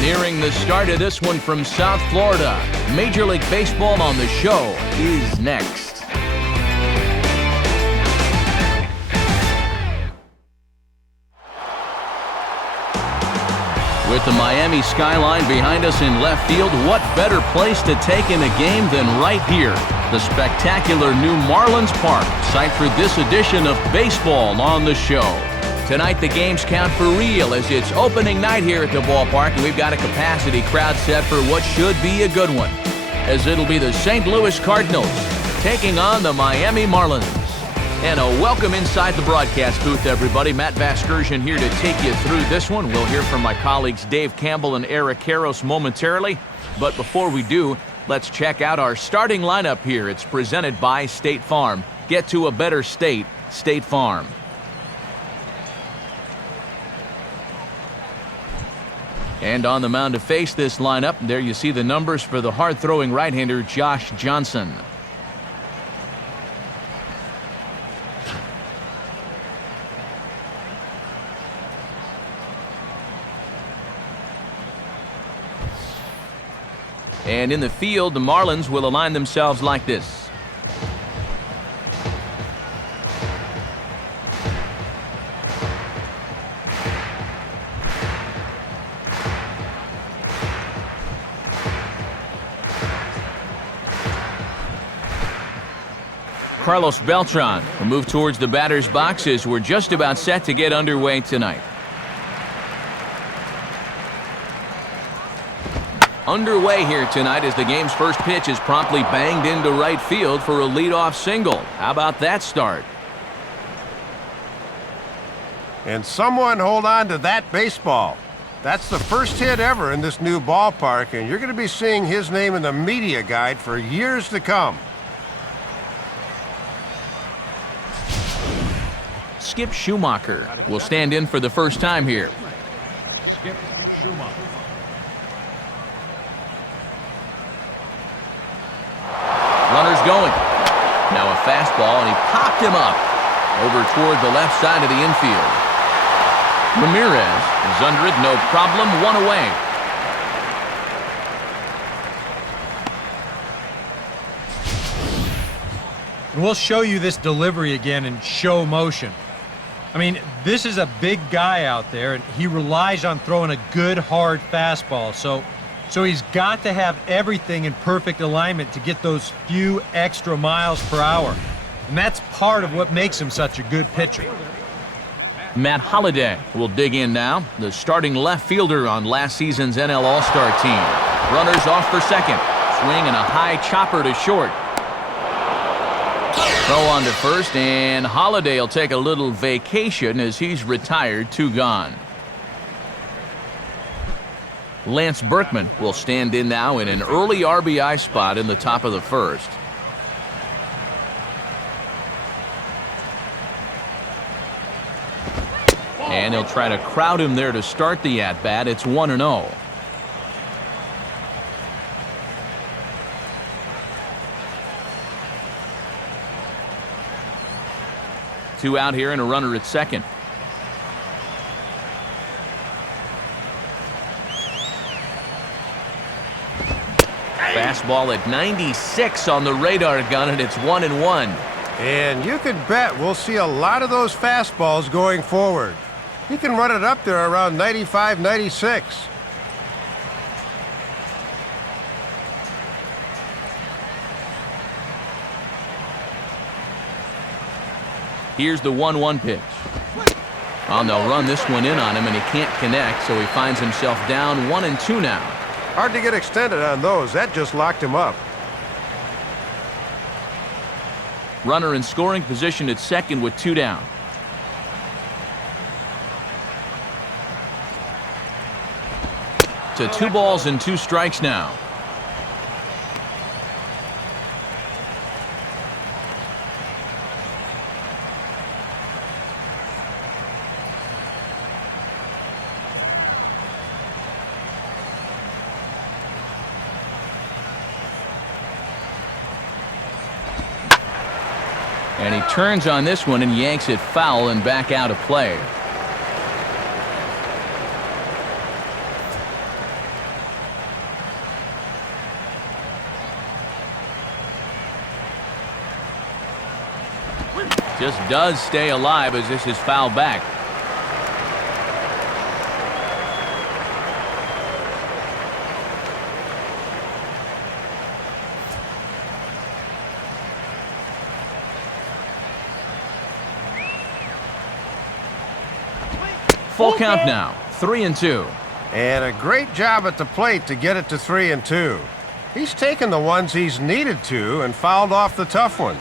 Nearing the start of this one from South Florida, Major League Baseball on the show is next. With the Miami skyline behind us in left field, what better place to take in a game than right here? The spectacular new Marlins Park, site for this edition of Baseball on the Show. Tonight the games count for real as it's opening night here at the ballpark, and we've got a capacity crowd set for what should be a good one, as it'll be the St. Louis Cardinals taking on the Miami Marlins. And a welcome inside the broadcast booth, everybody. Matt Vasgersian here to take you through this one. We'll hear from my colleagues Dave Campbell and Eric Karros momentarily. But before we do, let's check out our starting lineup here. It's presented by State Farm. Get to a better state, State Farm. And on the mound to face this lineup, there you see the numbers for the hard-throwing right-hander Josh Johnson. And in the field, the Marlins will align themselves like this. Carlos Beltran will move towards the batter's box as we're just about set to get underway tonight. Underway here tonight as the game's first pitch is promptly banged into right field for a leadoff single. How about that start? And someone hold on to that baseball. That's the first hit ever in this new ballpark, and you're going to be seeing his name in the media guide for years to come. Skip Schumacher will stand in for the first time here. Skip Schumacher. Runner's going. Now a fastball, and he popped him up over toward the left side of the infield. Ramirez is under it, no problem, one away. We'll show you this delivery again in show motion. I mean, this is a big guy out there, and he relies on throwing a good, hard fastball. So he's got to have everything in perfect alignment to get those few extra miles per hour. And that's part of what makes him such a good pitcher. Matt Holliday will dig in now, the starting left fielder on last season's NL All-Star team. Runners off for second. Swing and a high chopper to short. Throw on to first, and Holliday will take a little vacation as he's retired, 2 gone. Lance Berkman will stand in now in an early RBI spot in the top of the first. And he'll try to crowd him there to start the at-bat. It's 1-0. Two out here and a runner at second. Fastball at 96 on the radar gun, and it's 1-1. And you can bet we'll see a lot of those fastballs going forward. He can run it up there around 95, 96. Here's the 1-1 pitch. Oh, they'll run this one in on him, and he can't connect, so he finds himself down 1-2 now. Hard to get extended on those. That just locked him up. Runner in scoring position at second with 2 down. To 2 balls and 2 strikes now. And he turns on this one and yanks it foul and back out of play. Just does stay alive as this is fouled back. Full count now, 3-2. And a great job at the plate to get it to 3-2. He's taken the ones he's needed to and fouled off the tough ones.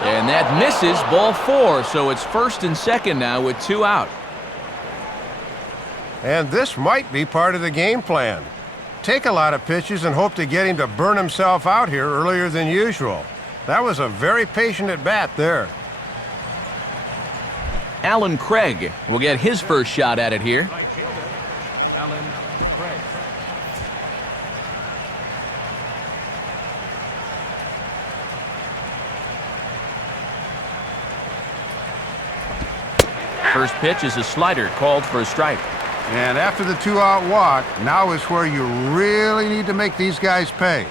And that misses, ball 4, so it's first and second now with 2 out. And this might be part of the game plan. Take a lot of pitches and hope to get him to burn himself out here earlier than usual. That was a very patient at bat there. Alan Craig will get his first shot at it here. Right fielder, Alan Craig. First pitch is a slider called for a strike. And after the 2-out walk, now is where you really need to make these guys pay.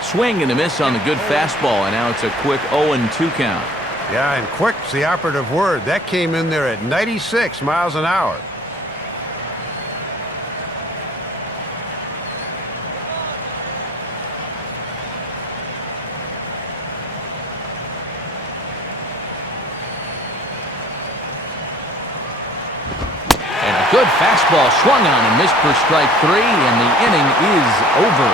Swing and a miss on the good fastball, and now it's a quick 0-2 count. Yeah, and quick's the operative word. That came in there at 96 miles an hour. Good fastball swung on and missed for strike 3, and the inning is over.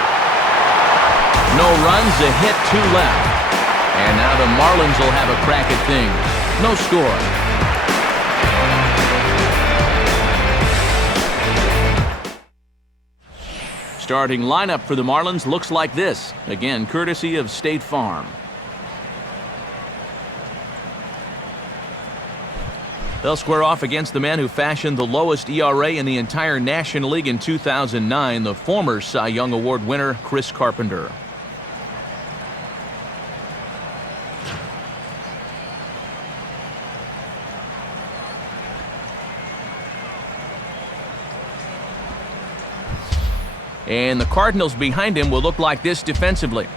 No runs, a hit, 2 left. And now the Marlins will have a crack at things. No score. Starting lineup for the Marlins looks like this. Again, courtesy of State Farm. They'll square off against the man who fashioned the lowest ERA in the entire National League in 2009, the former Cy Young Award winner, Chris Carpenter. And the Cardinals behind him will look like this defensively.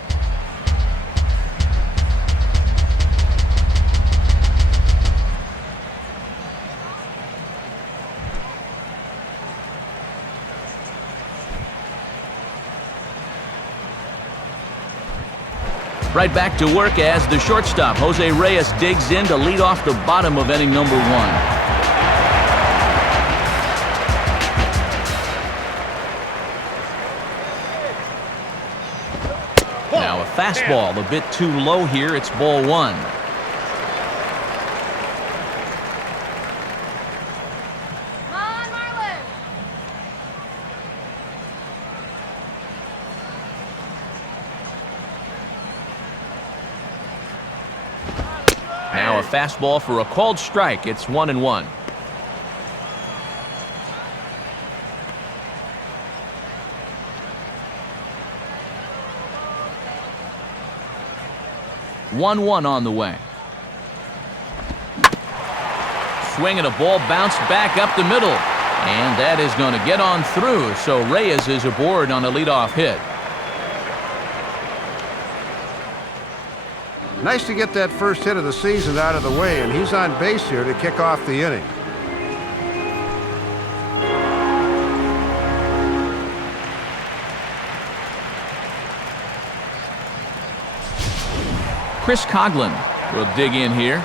Right back to work as the shortstop, Jose Reyes, digs in to lead off the bottom of inning number 1. Now a fastball a bit too low here. It's ball 1. Now a fastball for a called strike. It's 1-1. One on the way. Swing and a ball bounced back up the middle. And that is going to get on through. So Reyes is aboard on a leadoff hit. Nice to get that first hit of the season out of the way, and he's on base here to kick off the inning. Chris Coughlin will dig in here.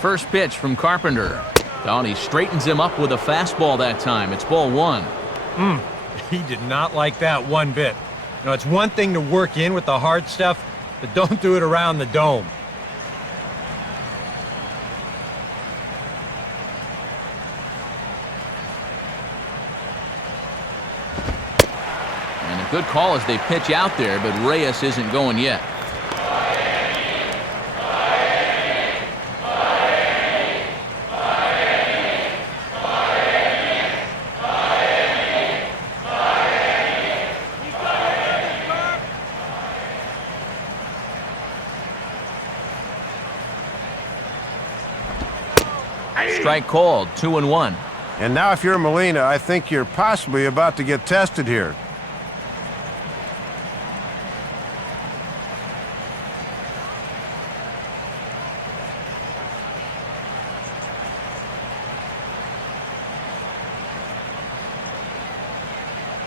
First pitch from Carpenter. Oh, and he straightens him up with a fastball that time. It's ball 1. He did not like that one bit. You know, it's one thing to work in with the hard stuff, but don't do it around the dome. And a good call as they pitch out there, but Reyes isn't going yet. strike called, 2-1. And now if you're Molina, I think you're possibly about to get tested here.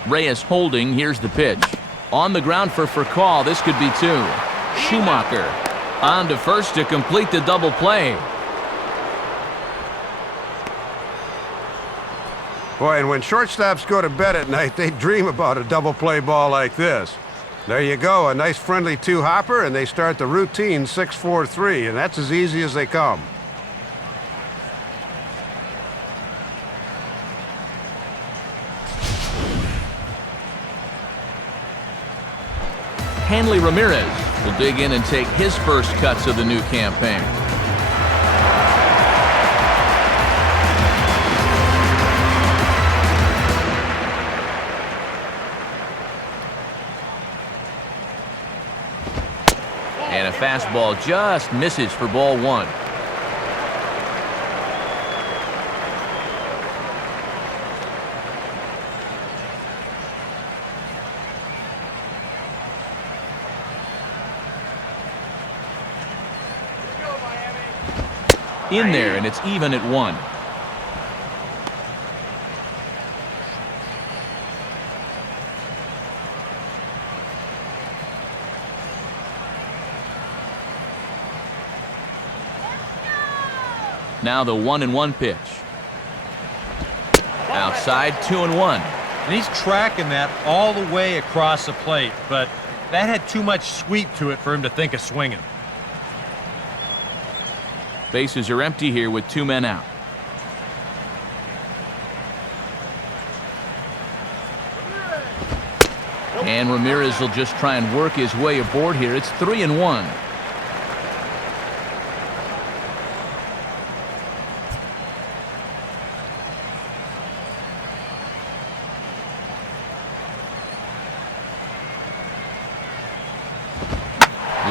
Reyes holding. Here's the pitch. On the ground for call. This could be 2. Schumacher on to first to complete the double play. Boy, and when shortstops go to bed at night, they dream about a double play ball like this. There you go, a nice friendly 2-hopper, and they start the routine 6-4-3, and that's as easy as they come. Hanley Ramirez will dig in and take his first cuts of the new campaign. And a fastball just misses for ball 1. In there, and it's even at 1. Now the 1-1 pitch. Outside, 2-1. And he's tracking that all the way across the plate, but that had too much sweep to it for him to think of swinging. Bases are empty here with 2 men out. And Ramirez will just try and work his way aboard here. It's 3-1.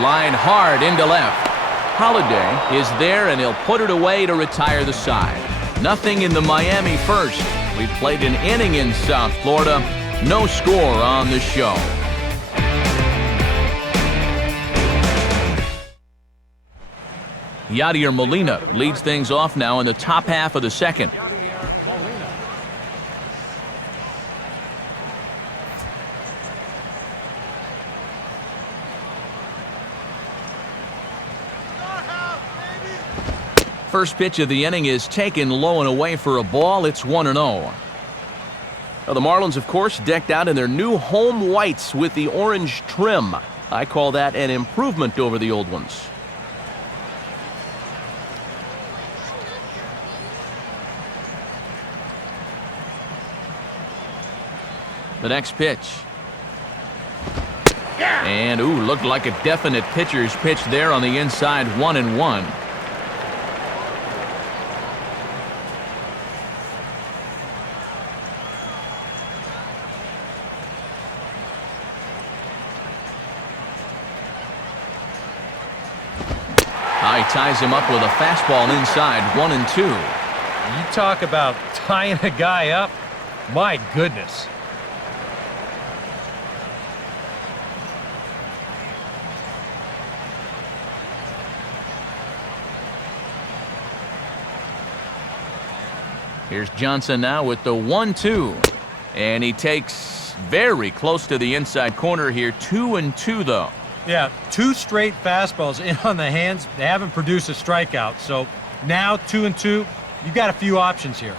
Line hard into left. Holiday is there, and he'll put it away to retire the side. Nothing in the Miami first. We played an inning in South Florida. No score on the show. Yadier Molina leads things off now in the top half of the second. First pitch of the inning is taken low and away for a ball. It's 1-0. Now the Marlins, of course, decked out in their new home whites with the orange trim. I call that an improvement over the old ones. The next pitch. And, ooh, looked like a definite pitcher's pitch there on the inside, 1-1. He ties him up with a fastball inside, 1-2. You talk about tying a guy up. My goodness. Here's Johnson now with the 1-2. And he takes very close to the inside corner here, 2-2 though. Yeah, 2 straight fastballs in on the hands. They haven't produced a strikeout. So now 2-2, you got a few options here.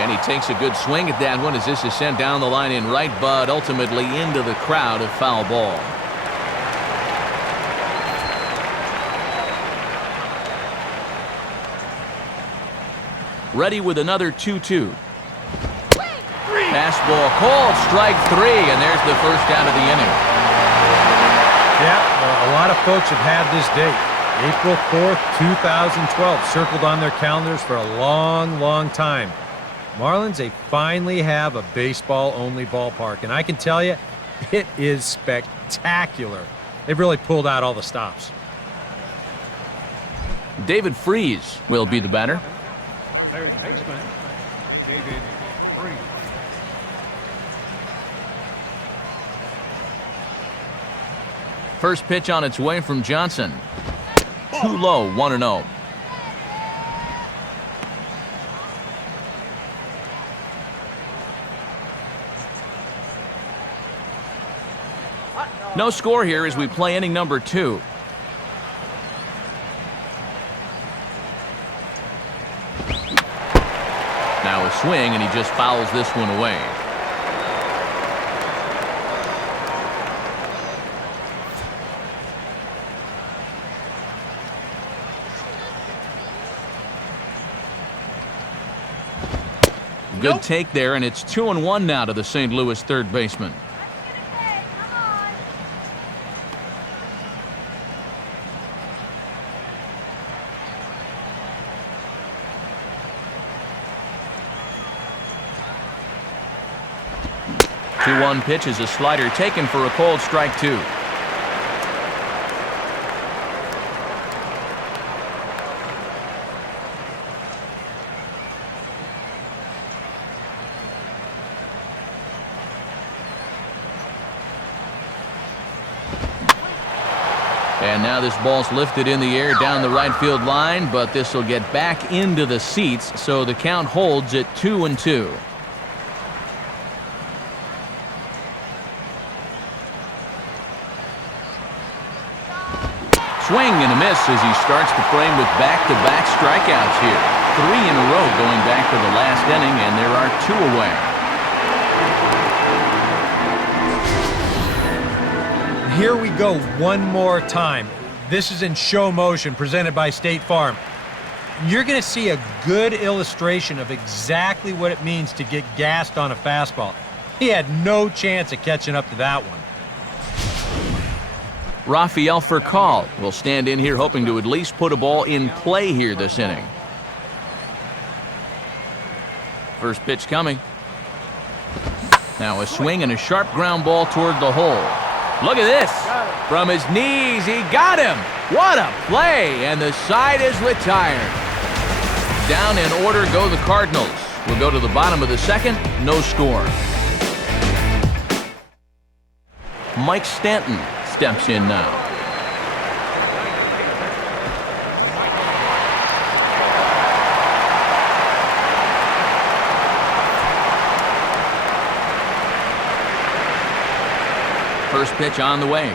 And he takes a good swing at that one as this is sent down the line in right, but ultimately into the crowd, a foul ball. Ready with another 2-2. Fastball called, strike 3, and there's the first out of the inning. Yeah, a lot of folks have had this date. April 4th, 2012, circled on their calendars for a long, long time. Marlins, they finally have a baseball-only ballpark, and I can tell you, It is spectacular. They've really pulled out all the stops. David Freese will be the batter. Third baseman, David Freese. First pitch on its way from Johnson. Too low, 1-0. No score here as we play inning number 2. Now a swing, and he just fouls this one away. Good take there, and it's 2-1 now to the St. Louis third baseman. 2-1 pitch is a slider taken for a called strike 2. And now this ball's lifted in the air down the right field line, but this will get back into the seats, so the count holds at 2-2. Swing and a miss as he starts the frame with back-to-back strikeouts here. 3 in a row going back to the last inning, and there are 2 away. Here we go one more time. This is in show motion presented by State Farm. You're going to see a good illustration of exactly what it means to get gassed on a fastball. He had no chance of catching up to that one. Rafael Furcal will stand in here hoping to at least put a ball in play here this inning. First pitch coming. Now a swing and a sharp ground ball toward the hole. Look at this. From his knees, he got him. What a play, and the side is retired. Down in order go the Cardinals. We'll go to the bottom of the second, no score. Mike Stanton steps in now. First pitch on the way.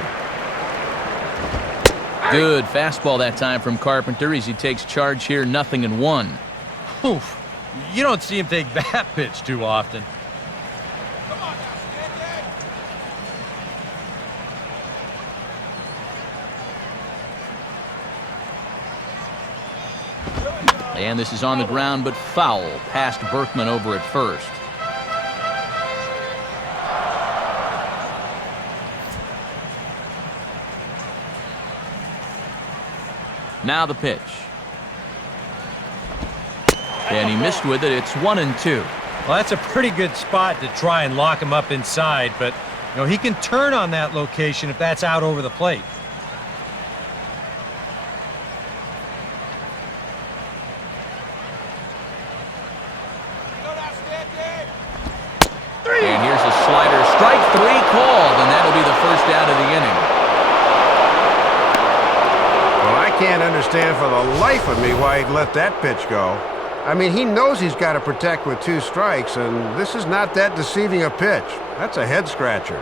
Good fastball that time from Carpenter as he takes charge here, 0-1. Oof. You don't see him take that pitch too often. And this is on the ground, but foul past Berkman over at first. Now the pitch. And he missed with it. It's 1-2. Well, that's a pretty good spot to try and lock him up inside, but he can turn on that location if that's out over the plate. And here's a slider. Strike 3 called, and that'll be the first out of the inning. Well, I can't understand for the life of me why he'd let that pitch go. I mean, he knows he's got to protect with 2 strikes, and this is not that deceiving a pitch. That's a head-scratcher.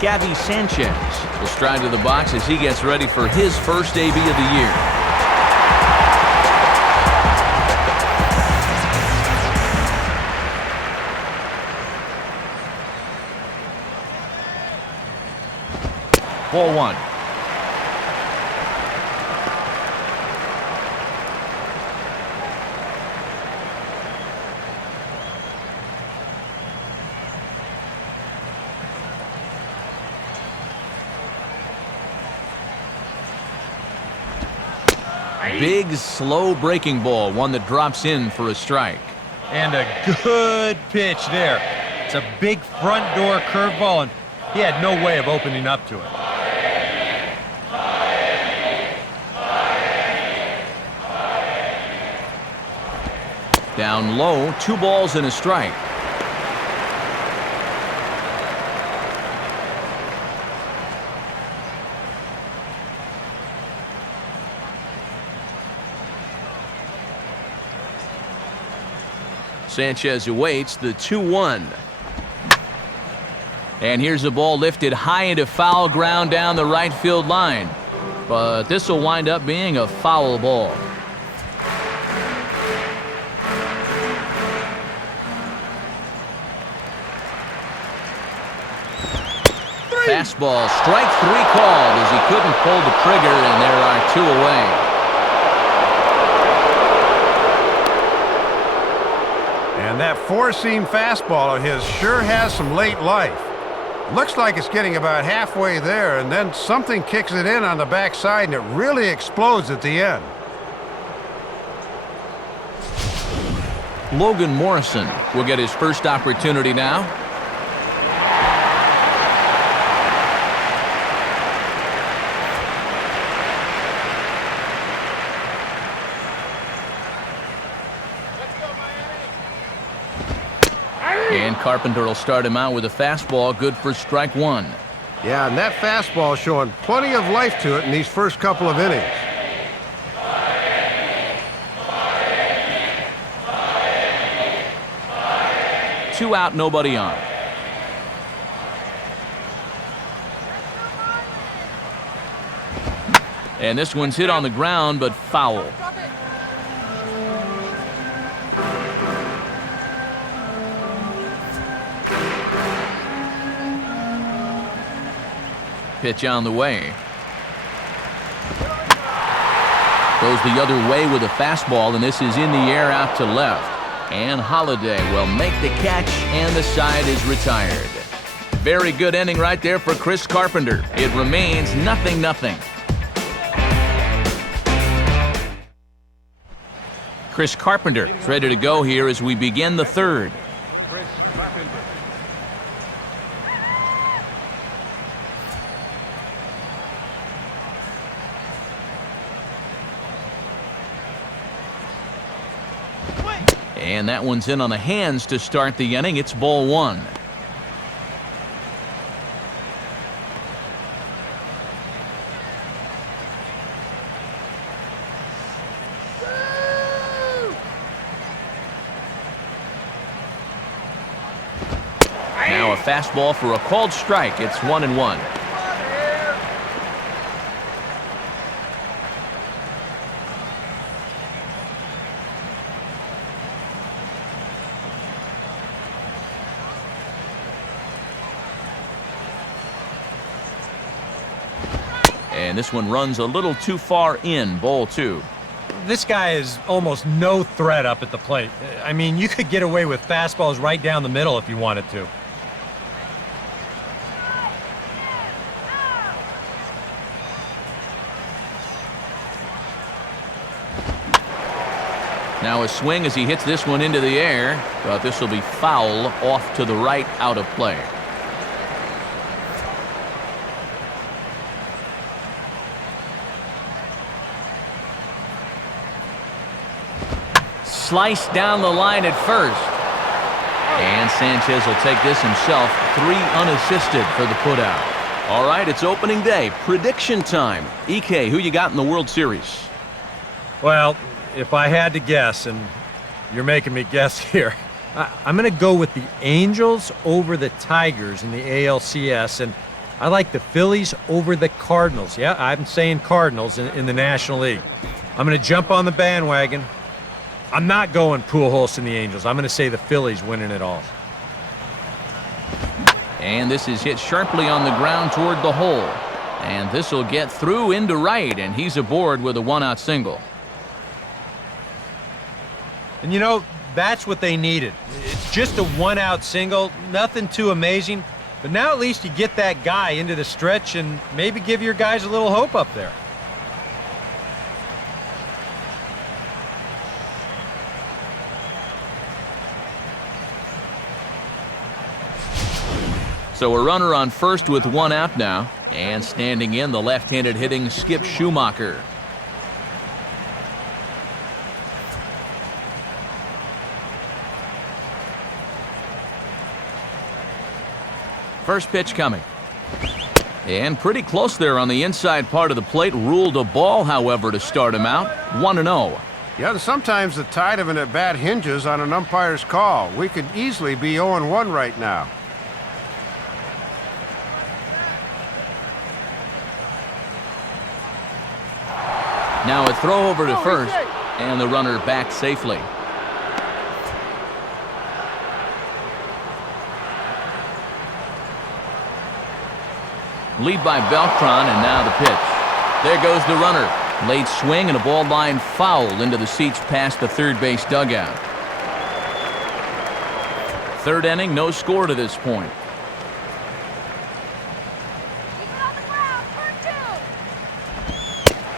Gabby Sanchez will stride to the box as he gets ready for his first AB of the year. Ball 1. Big, slow breaking ball, one that drops in for a strike. And a good pitch there. It's a big front door curveball, and he had no way of opening up to it. Down low, 2 balls and a strike. Sanchez awaits the 2-1. And here's the ball lifted high into foul ground down the right field line. But this will wind up being a foul ball. Fastball, strike 3 called as he couldn't pull the trigger, and there are 2 away. And that 4-seam fastball of his sure has some late life. Looks like it's getting about halfway there, and then something kicks it in on the backside, and it really explodes at the end. Logan Morrison will get his first opportunity now. And Carpenter will start him out with a fastball, good for strike 1. Yeah, and that fastball showing plenty of life to it in these first couple of innings. Two out, nobody on. And this one's hit on the ground, but foul. Pitch on the way. Goes the other way with a fastball, and this is in the air out to left. And Holiday will make the catch, and the side is retired. Very good inning right there for Chris Carpenter. It remains 0-0. Chris Carpenter is ready to go here as we begin the third. Chris Carpenter. And that one's in on the hands to start the inning. It's ball 1. Now a fastball for a called strike. It's 1-1. And this one runs a little too far in, ball 2. This guy is almost no threat up at the plate. I mean, you could get away with fastballs right down the middle if you wanted to. Now a swing as he hits this one into the air, but this will be foul off to the right, out of play. Sliced down the line at first. And Sanchez will take this himself. 3 unassisted for the putout. All right, it's opening day. Prediction time. EK, who you got in the World Series? Well, if I had to guess, and you're making me guess here, I'm going to go with the Angels over the Tigers in the ALCS, and I like the Phillies over the Cardinals. Yeah, I'm saying Cardinals in the National League. I'm going to jump on the bandwagon. I'm not going Pujols in the Angels. I'm going to say the Phillies winning it all. And this is hit sharply on the ground toward the hole. And this will get through into right, and he's aboard with a 1-out single. And you know, that's what they needed. It's just a 1-out single, nothing too amazing. But now at least you get that guy into the stretch and maybe give your guys a little hope up there. So a runner on first with one out now, and standing in the left-handed hitting Skip Schumacher. First pitch coming. And pretty close there on the inside part of the plate. Ruled a ball, however, to start him out. 1-0. Yeah, sometimes the tide of an at-bat hinges on an umpire's call. We could easily be 0-1 right now. Now a throw over to first, and the runner back safely. Lead by Beltran, and now the pitch. There goes the runner. Late swing and a ball line foul into the seats past the third base dugout. Third inning, no score to this point.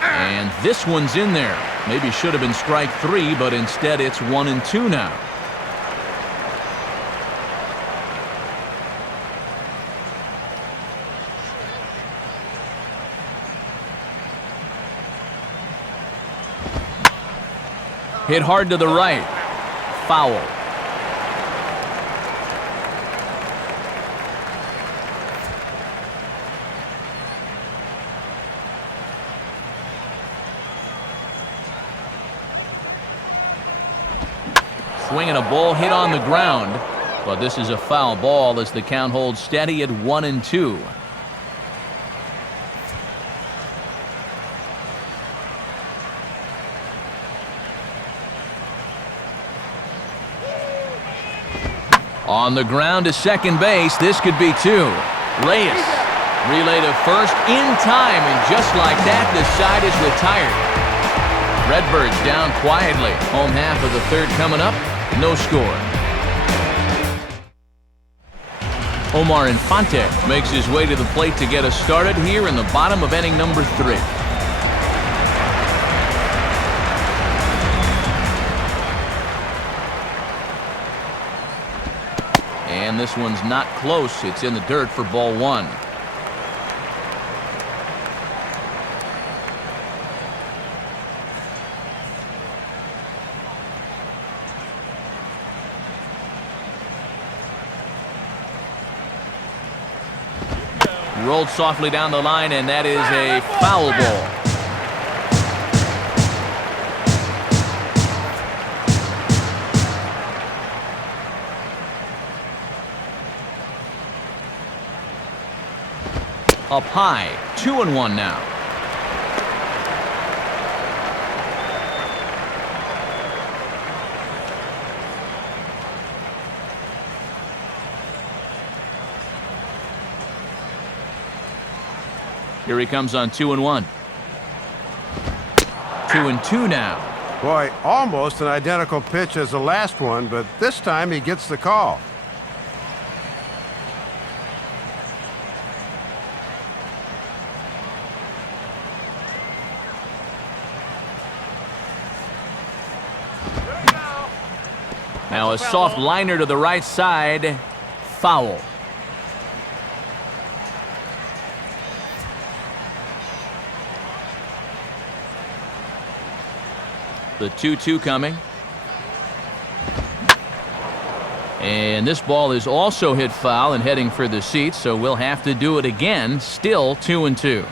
And this one's in there. Maybe should have been strike three, but instead it's 1-2 now. Hit hard to the right. Foul. Swinging a ball hit on the ground, but this is a foul ball as the count holds steady at 1-2. On the ground to second base, this could be two. Reyes, relay to first in time, and just like that, the side is retired. Redbirds down quietly. Home half of the third coming up, no score. Omar Infante makes his way to the plate to get us started here in the bottom of inning number 3. And this one's not close. It's in the dirt for ball 1. Rolled softly down the line, and that is a foul ball. Up high, 2-1 now. Here he comes on 2-1. 2-2 now. Boy, almost an identical pitch as the last one, but this time he gets the call. Now a soft liner to the right side. Foul. The 2-2 coming. And this ball is also hit foul and heading for the seats, so we'll have to do it again. Still 2-2.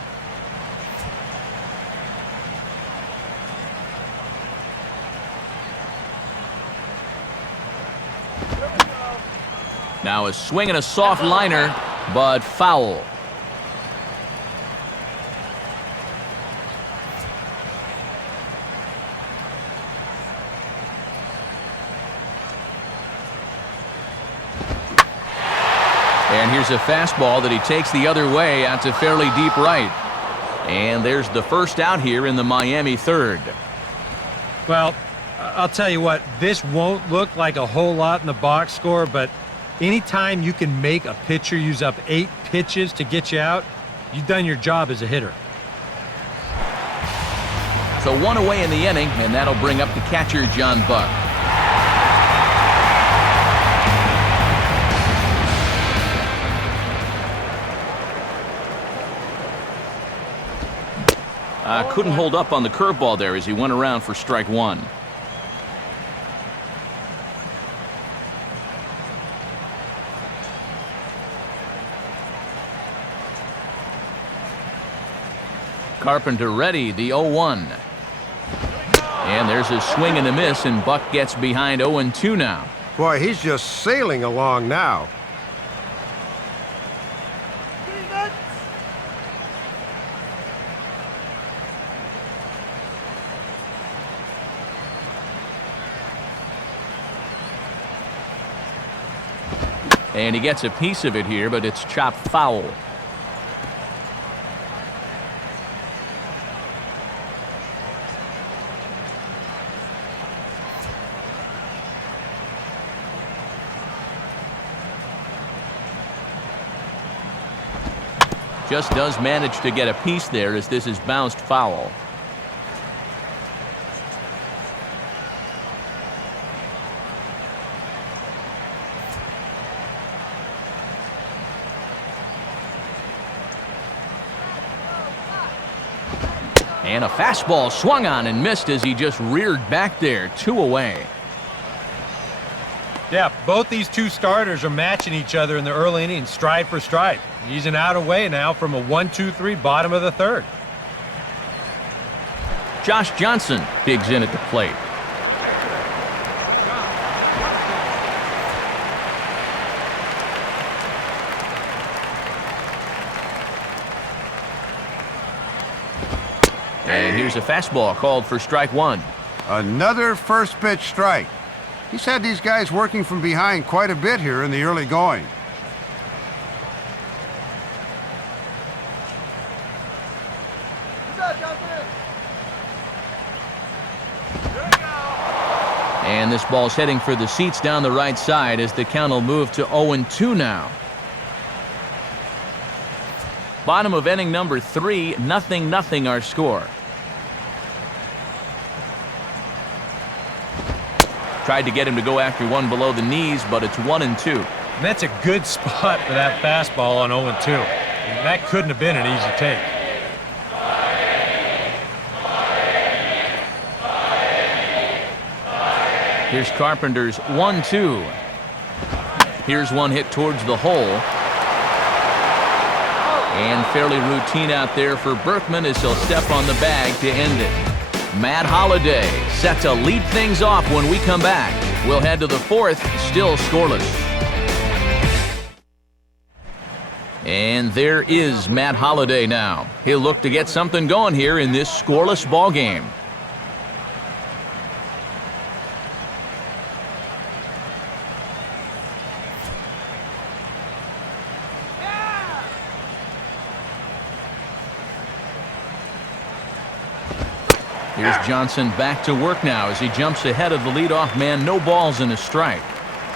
Now a swing and a soft liner, but foul. And here's a fastball that he takes the other way out to fairly deep right. And there's the first out here in the Miami third. Well, I'll tell you what, this won't look like a whole lot in the box score, but anytime you can make a pitcher use up 8 pitches to get you out, you've done your job as a hitter. So one away in the inning, and that'll bring up the catcher, John Buck. Couldn't hold up on the curveball there as he went around for strike one. Carpenter ready, the 0-1. And there's a swing and a miss, and Buck gets behind 0-2 now. Boy, he's just sailing along now. And he gets a piece of it here, but it's chopped foul. Just does manage to get a piece there as this is bounced foul. And a fastball swung on and missed as he just reared back there, 2 away. Yeah, both these two starters are matching each other in the early innings, stride for stride. He's an out away now from a 1-2-3 bottom of the third. Josh Johnson digs in at the plate. And here's a fastball called for strike one. Another first pitch strike. He's had these guys working from behind quite a bit here in the early going. And this ball's heading for the seats down the right side as the count will move to 0-2 now. Bottom of inning number 3, 0-0 our score. Tried to get him to go after one below the knees, but it's 1-2. And that's a good spot for that fastball on 0-2. And that couldn't have been an easy take. Here's Carpenter's 1-2. Here's one hit towards the hole. And fairly routine out there for Berkman as he'll step on the bag to end it. Matt Holliday set to lead things off when we come back. We'll head to the 4th, still scoreless. And there is Matt Holliday now. He'll look to get something going here in this scoreless ball game. Here's Johnson back to work now as he jumps ahead of the leadoff man. No balls and a strike.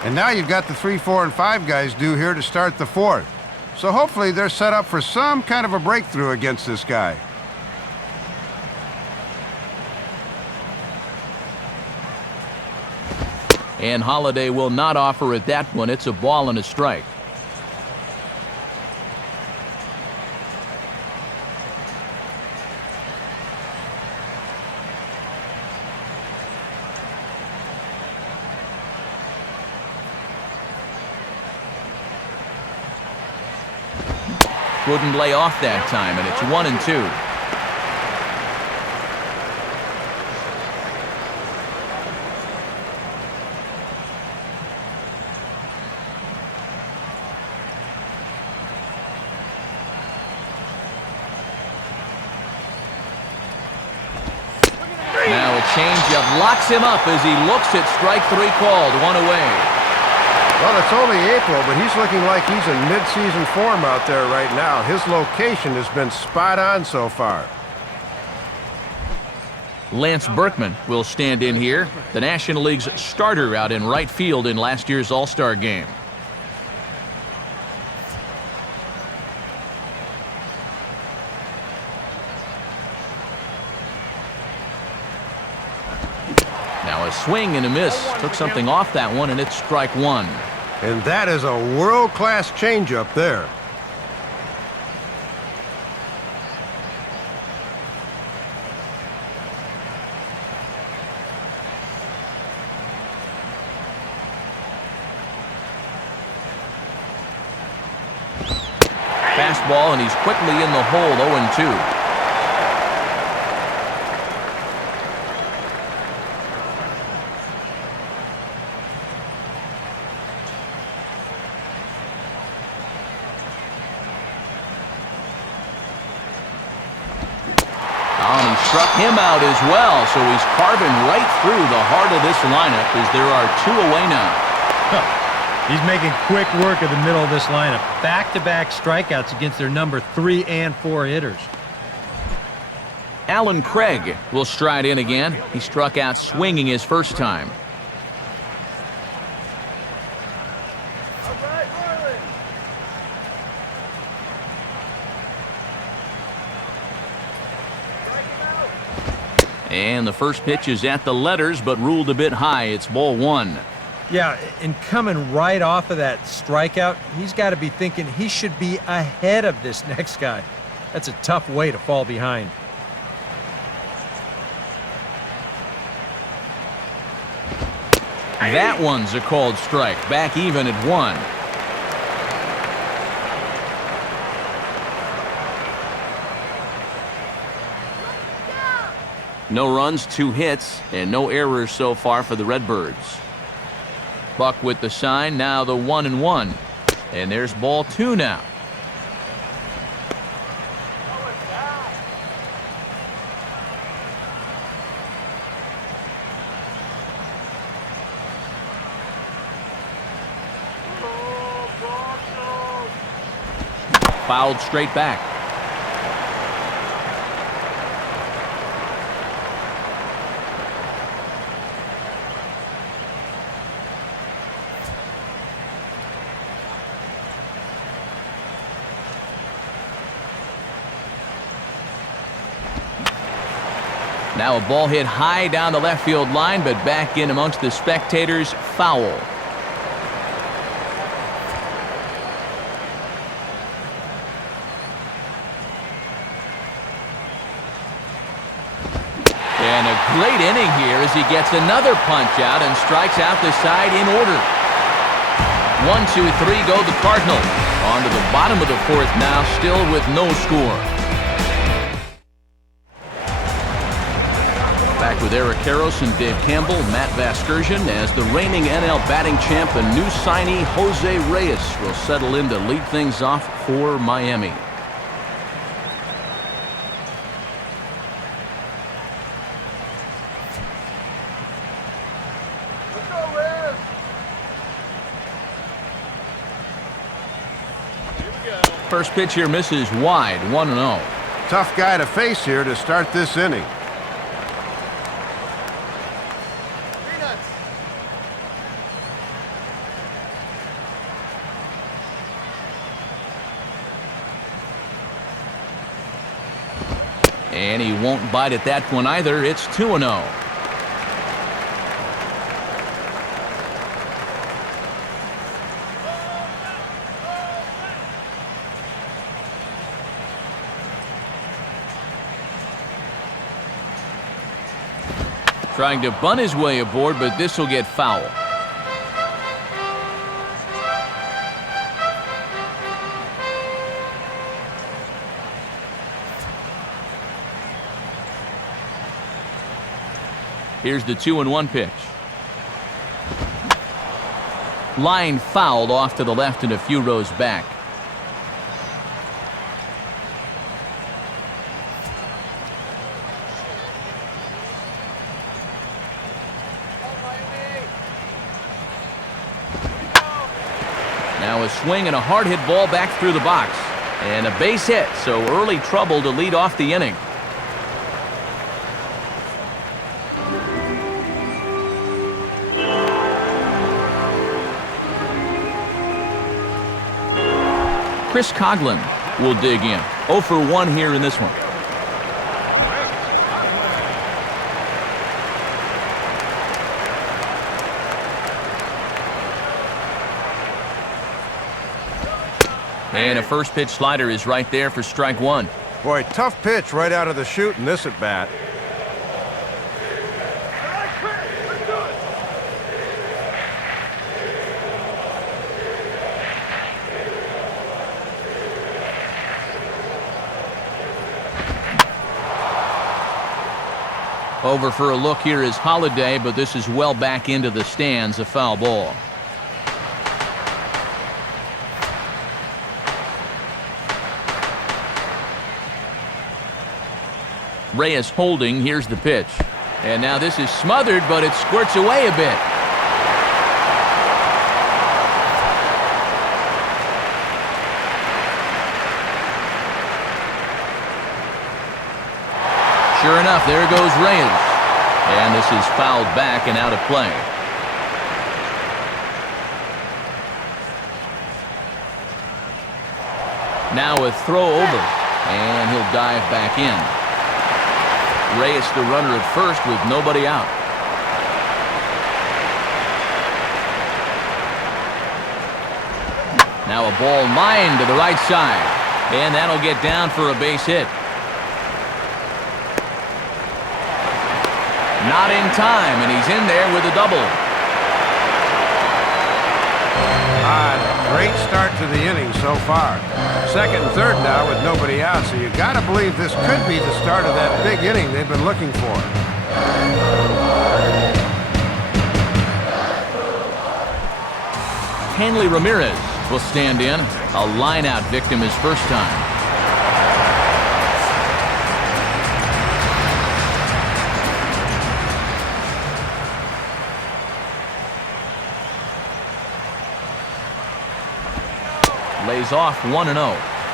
And now you've got the 3, 4, and 5 guys due here to start the 4th. So hopefully they're set up for some kind of a breakthrough against this guy. And Holliday will not offer at that one. It's a ball and a strike. Wouldn't lay off that time, and it's 1-2. Now a changeup locks him up as he looks at strike 3 called, 1 away. Well, it's only April, but he's looking like he's in mid-season form out there right now. His location has been spot on so far. Lance Berkman will stand in here, the National League's starter out in right field in last year's All-Star game. Now a swing and a miss. Took something off that one, and it's strike 1. And that is a world-class changeup there. fastball, and he's quickly in the hole, 0-2. Struck him out as well, so he's carving right through the heart of this lineup as there are 2 away now. He's making quick work of the middle of this lineup. Back-to-back strikeouts against their number 3 and 4 hitters. Alan Craig will stride in again. He struck out swinging his first time. And the first pitch is at the letters, but ruled a bit high. It's ball 1. Yeah, and coming right off of that strikeout, he's got to be thinking he should be ahead of this next guy. That's a tough way to fall behind. That one's a called strike. Back even at 1. No runs, 2 hits, and no errors so far for the Redbirds. Buck with the sign, now the 1-1. And there's ball 2 now. Fouled straight back. Now a ball hit high down the left field line, but back in amongst the spectators, foul. And a great inning here as he gets another punch out and strikes out the side in order. 1, 2, 3 go the Cardinals. On to the bottom of the 4th now, still with no score. Back with Eric Karros and Dave Campbell, Matt Vasgersian, as the reigning NL batting champ and new signee Jose Reyes will settle in to lead things off for Miami. First pitch here misses wide, 1-0. Tough guy to face here to start this inning. And he won't bite at that one either. It's 2-0. Trying to bunt his way aboard, but this will get foul. Here's the 2-1 pitch. Line fouled off to the left and a few rows back. Now a swing and a hard hit ball back through the box. And a base hit, so early trouble to lead off the inning. Chris Coughlin will dig in. 0 for 1 here in this one. And a first pitch slider is right there for strike 1. Boy, tough pitch right out of the chute in this at bat. Over for a look here is Holiday, but this is well back into the stands, a foul ball. Reyes holding, here's the pitch. And now this is smothered, but it squirts away a bit. Sure enough, there goes Reyes. And this is fouled back and out of play. Now a throw over, and he'll dive back in. Reyes the runner at first with nobody out. Now a ball lined to the right side, and that'll get down for a base hit. Not in time, and he's in there with a double. Great start to the inning so far. Second and third now with nobody out, so you got to believe this could be the start of that big inning they've been looking for. Hanley Ramirez will stand in. A line-out victim his first time. Lays off 1-0.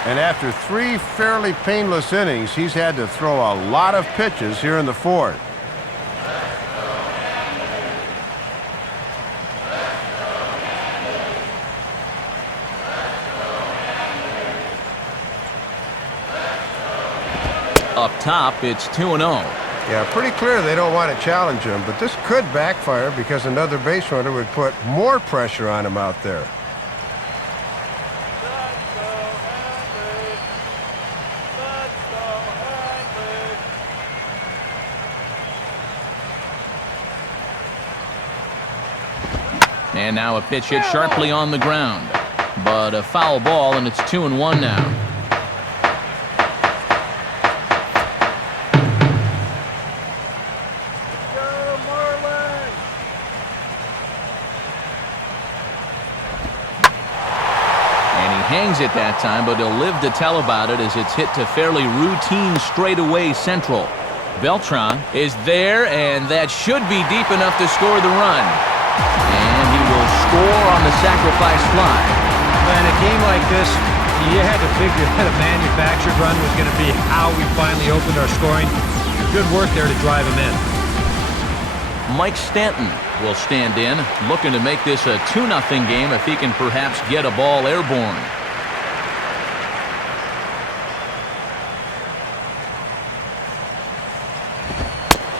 And after 3 fairly painless innings, he's had to throw a lot of pitches here in the fourth. Up top, it's 2-0. Yeah, pretty clear they don't want to challenge him, but this could backfire because another base runner would put more pressure on him out there. And now a pitch hit sharply on the ground. But a foul ball, and it's 2-1 now. Go, Marlins! And he hangs it that time, but he'll live to tell about it as it's hit to fairly routine straightaway central. Beltran is there, and that should be deep enough to score the run. And he will score on the sacrifice fly. In a game like this, you had to figure that a manufactured run was going to be how we finally opened our scoring. Good work there to drive him in. Mike Stanton will stand in, looking to make this a 2-0 game if he can perhaps get a ball airborne.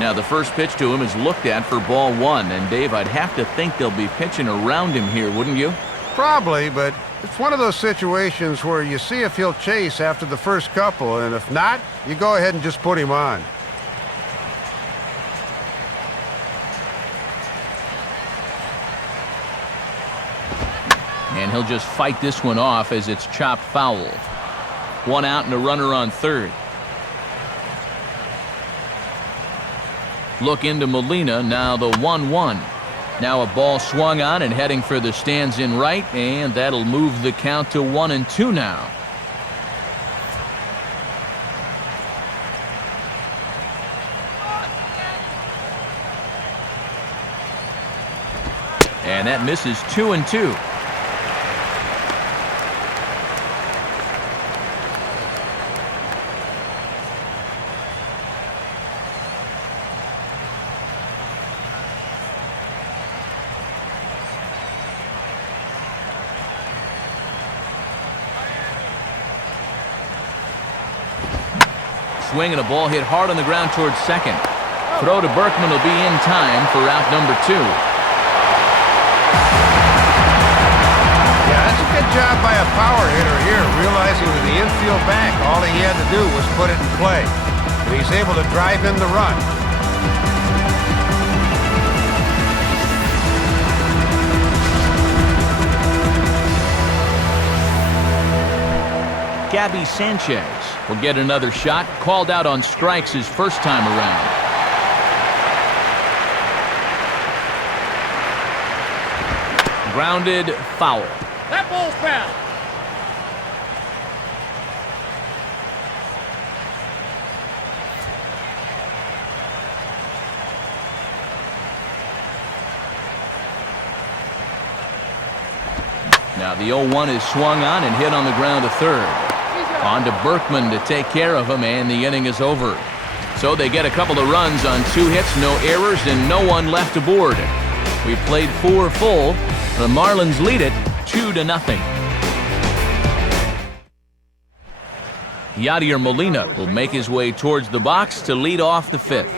Now the first pitch to him is looked at for ball 1, and Dave, I'd have to think they'll be pitching around him here, wouldn't you? Probably, but it's one of those situations where you see if he'll chase after the first couple, and if not, you go ahead and just put him on. And he'll just fight this one off as it's chopped foul. 1 out and a runner on third. Look into Molina, now the 1-1. Now a ball swung on and heading for the stands in right, and that'll move the count to 1-2 now. And that misses 2-2. Swing and a ball hit hard on the ground towards second. Throw to Berkman will be in time for out number 2. Yeah, that's a good job by a power hitter here, realizing with the infield back, all he had to do was put it in play. And he's able to drive in the run. Gabby Sanchez will get another shot, called out on strikes his first time around. Grounded foul. That ball's foul. Now the 0-1 is swung on and hit on the ground to third. On to Berkman to take care of him, and the inning is over. So they get a couple of runs on 2 hits, no errors, and no one left aboard. We played 4 full. The Marlins lead it 2-0. Yadier Molina will make his way towards the box to lead off the 5th.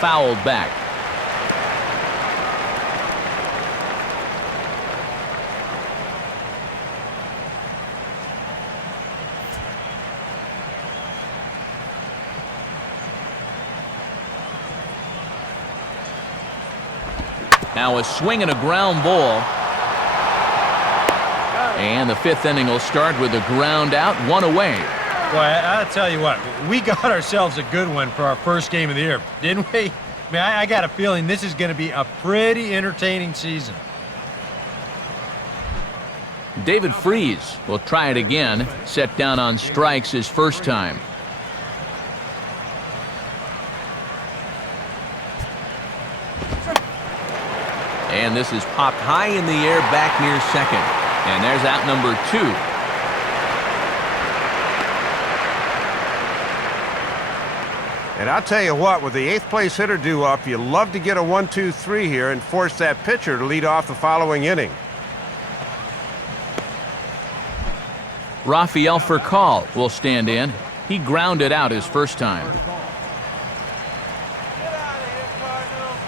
Fouled back. Now a swing and a ground ball. And the 5th inning will start with a ground out, 1 away. Boy, I'll tell you what, we got ourselves a good one for our first game of the year, didn't we? I mean, I got a feeling this is going to be a pretty entertaining season. David Freese will try it again, set down on strikes his first time. And this is popped high in the air back near second. And there's out number 2. And I'll tell you what, with the 8th place hitter due up, you love to get a 1-2-3 here and force that pitcher to lead off the following inning. Rafael Furcal will stand in. He grounded out his first time. Get out of here, Cardinals.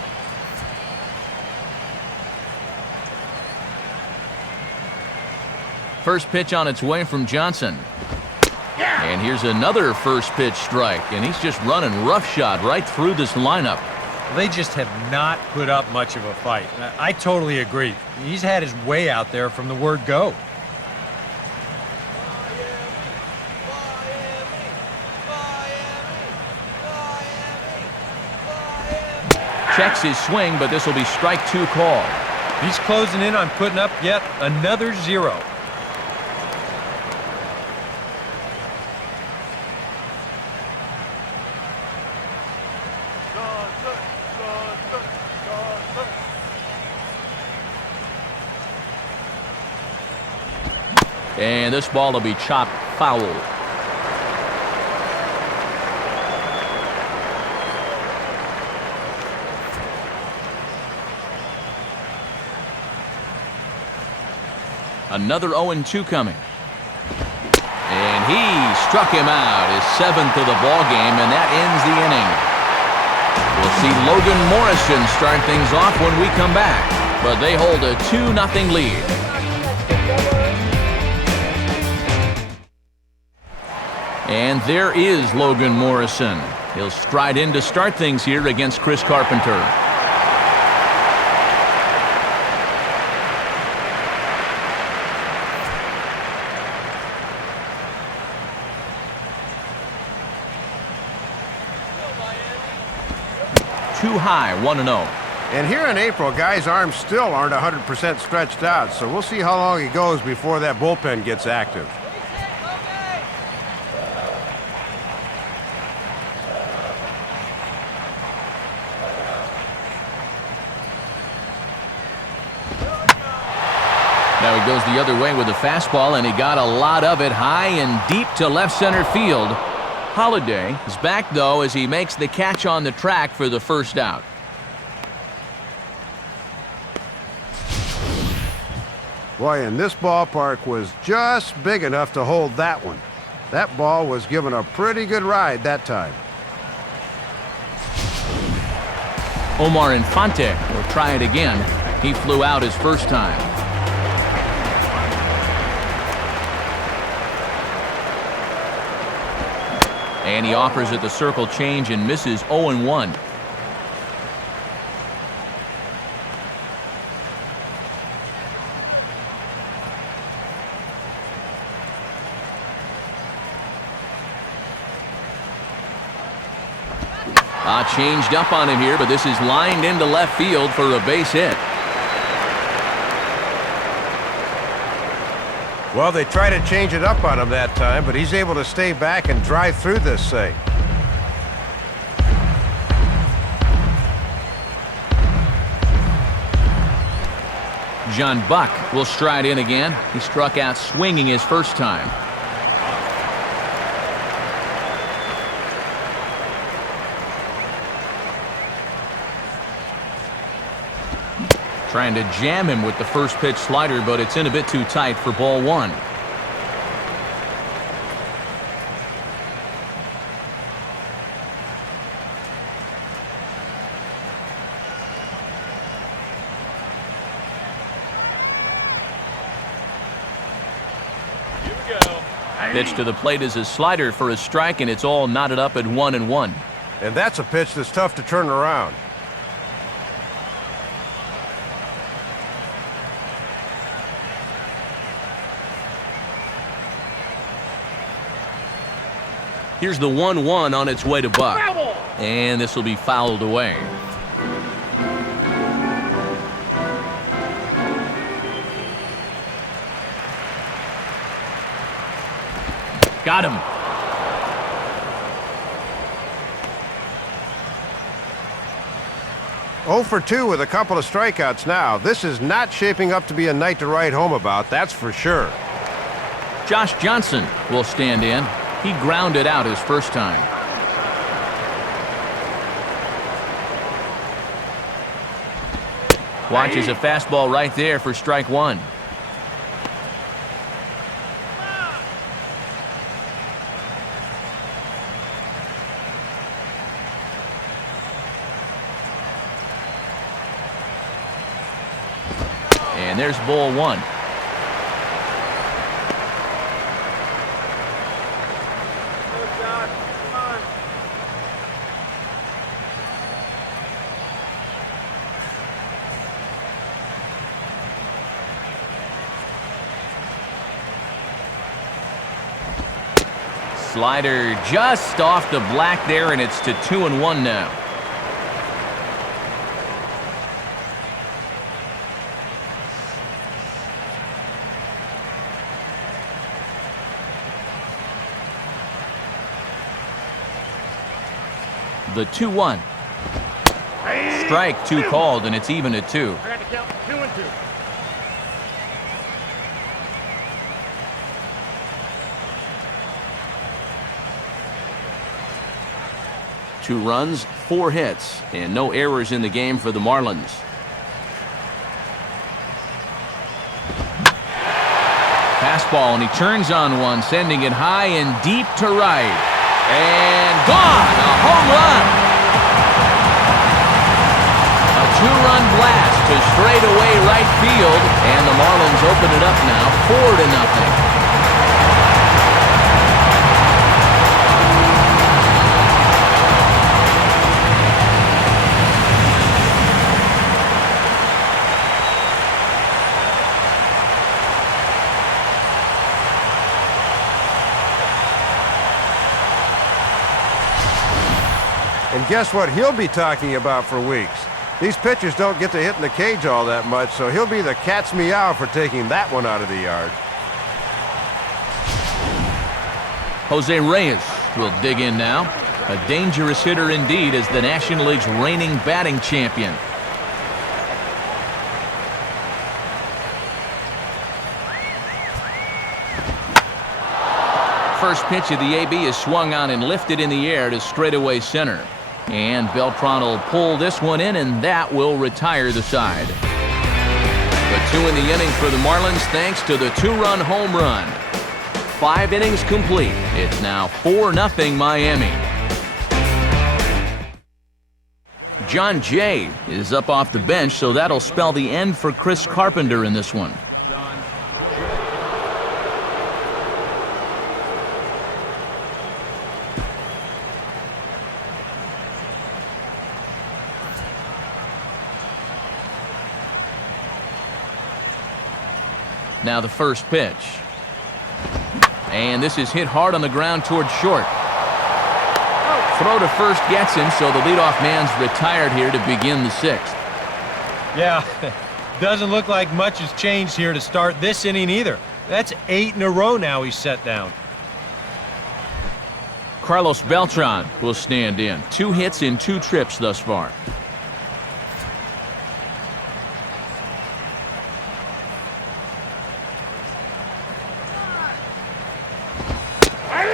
First pitch on its way from Johnson. And here's another first pitch strike, and he's just running roughshod right through this lineup. They just have not put up much of a fight. I totally agree. He's had his way out there from the word go. Checks his swing, but this will be strike 2 call. He's closing in on putting up yet another 0. And this ball will be chopped foul. Another 0-2 coming. And he struck him out, his 7th of the ball game, and that ends the inning. We'll see Logan Morrison start things off when we come back, but they hold a 2-0 lead. And there is Logan Morrison. He'll stride in to start things here against Chris Carpenter. Too high, 1-0. And here in April, guys' arms still aren't 100% stretched out, so we'll see how long it goes before that bullpen gets active. Now he goes the other way with the fastball, and he got a lot of it high and deep to left center field. Holiday is back, though, as he makes the catch on the track for the first out. Boy, and this ballpark was just big enough to hold that one. That ball was given a pretty good ride that time. Omar Infante will try it again. He flew out his first time. And he offers it the circle change and misses 0-1. Changed up on him here, but this is lined into left field for a base hit. Well, they try to change it up on him that time, but he's able to stay back and drive through this thing. John Buck will stride in again. He struck out swinging his first time. Trying to jam him with the first pitch slider, but it's in a bit too tight for ball one. Pitch to the plate is a slider for a strike, and it's all knotted up at 1-1. And that's a pitch that's tough to turn around. Here's the 1-1 on its way to Buck. And this will be fouled away. Got him. Oh for 2 with a couple of strikeouts now. This is not shaping up to be a night to write home about, that's for sure. Josh Johnson will stand in. He grounded out his first time. Watches a fastball right there for strike one. And there's ball one. Slider just off the black there, and it's to 2-1 now. The 2-1. Strike 2 called, and it's even at 2. I got to count 2-2. Two runs, 4 hits, and no errors in the game for the Marlins. Fastball, and he turns on one, sending it high and deep to right. And gone! A home run! A 2-run blast to straightaway right field, and the Marlins open it up now 4-0. And guess what he'll be talking about for weeks? These pitchers don't get to hit in the cage all that much, so he'll be the cat's meow for taking that one out of the yard. Jose Reyes will dig in now. A dangerous hitter indeed as the National League's reigning batting champion. First pitch of the AB is swung on and lifted in the air to straightaway center. And Beltran will pull this one in, and that will retire the side. The 2 in the inning for the Marlins thanks to the 2-run home run. 5 innings complete. It's now 4-0 Miami. John Jay is up off the bench, so that'll spell the end for Chris Carpenter in this one. Now the first pitch. And this is hit hard on the ground toward short. throw to first gets him, so the leadoff man's retired here to begin the sixth. Yeah, doesn't look like much has changed here to start this inning either. That's 8 in a row now he's set down. Carlos Beltran will stand in. 2 hits in 2 trips thus far.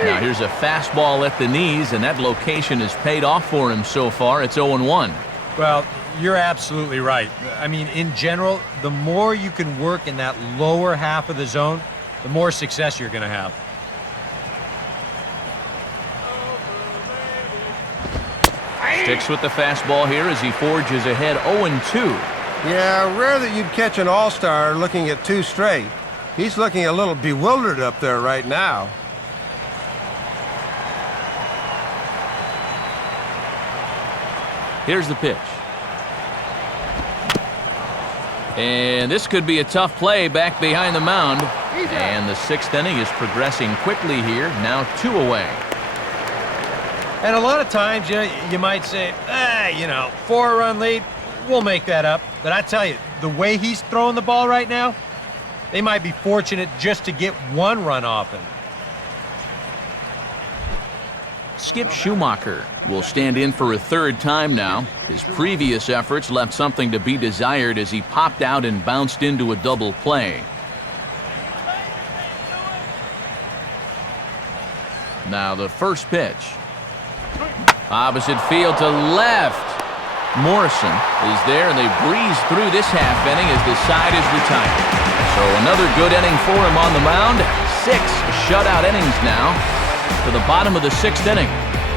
Now here's a fastball at the knees, and that location has paid off for him so far. It's 0-1. Well, you're absolutely right. I mean, in general, the more you can work in that lower half of the zone, the more success you're going to have. Sticks with the fastball here as he forges ahead 0-2. Yeah, rare that you'd catch an all-star looking at 2 straight. He's looking a little bewildered up there right now. Here's the pitch. And this could be a tough play back behind the mound. And the 6th inning is progressing quickly here, now 2 away. And a lot of times, you might say, 4-run lead, we'll make that up. But I tell you, the way he's throwing the ball right now, they might be fortunate just to get 1 run off him. Skip Schumacher will stand in for a 3rd time now. His previous efforts left something to be desired as he popped out and bounced into a double play. Now the first pitch. Opposite field to left. Morrison is there, and they breeze through this half inning as the side is retired. So another good inning for him on the mound. 6 shutout innings now. To the bottom of the 6th inning.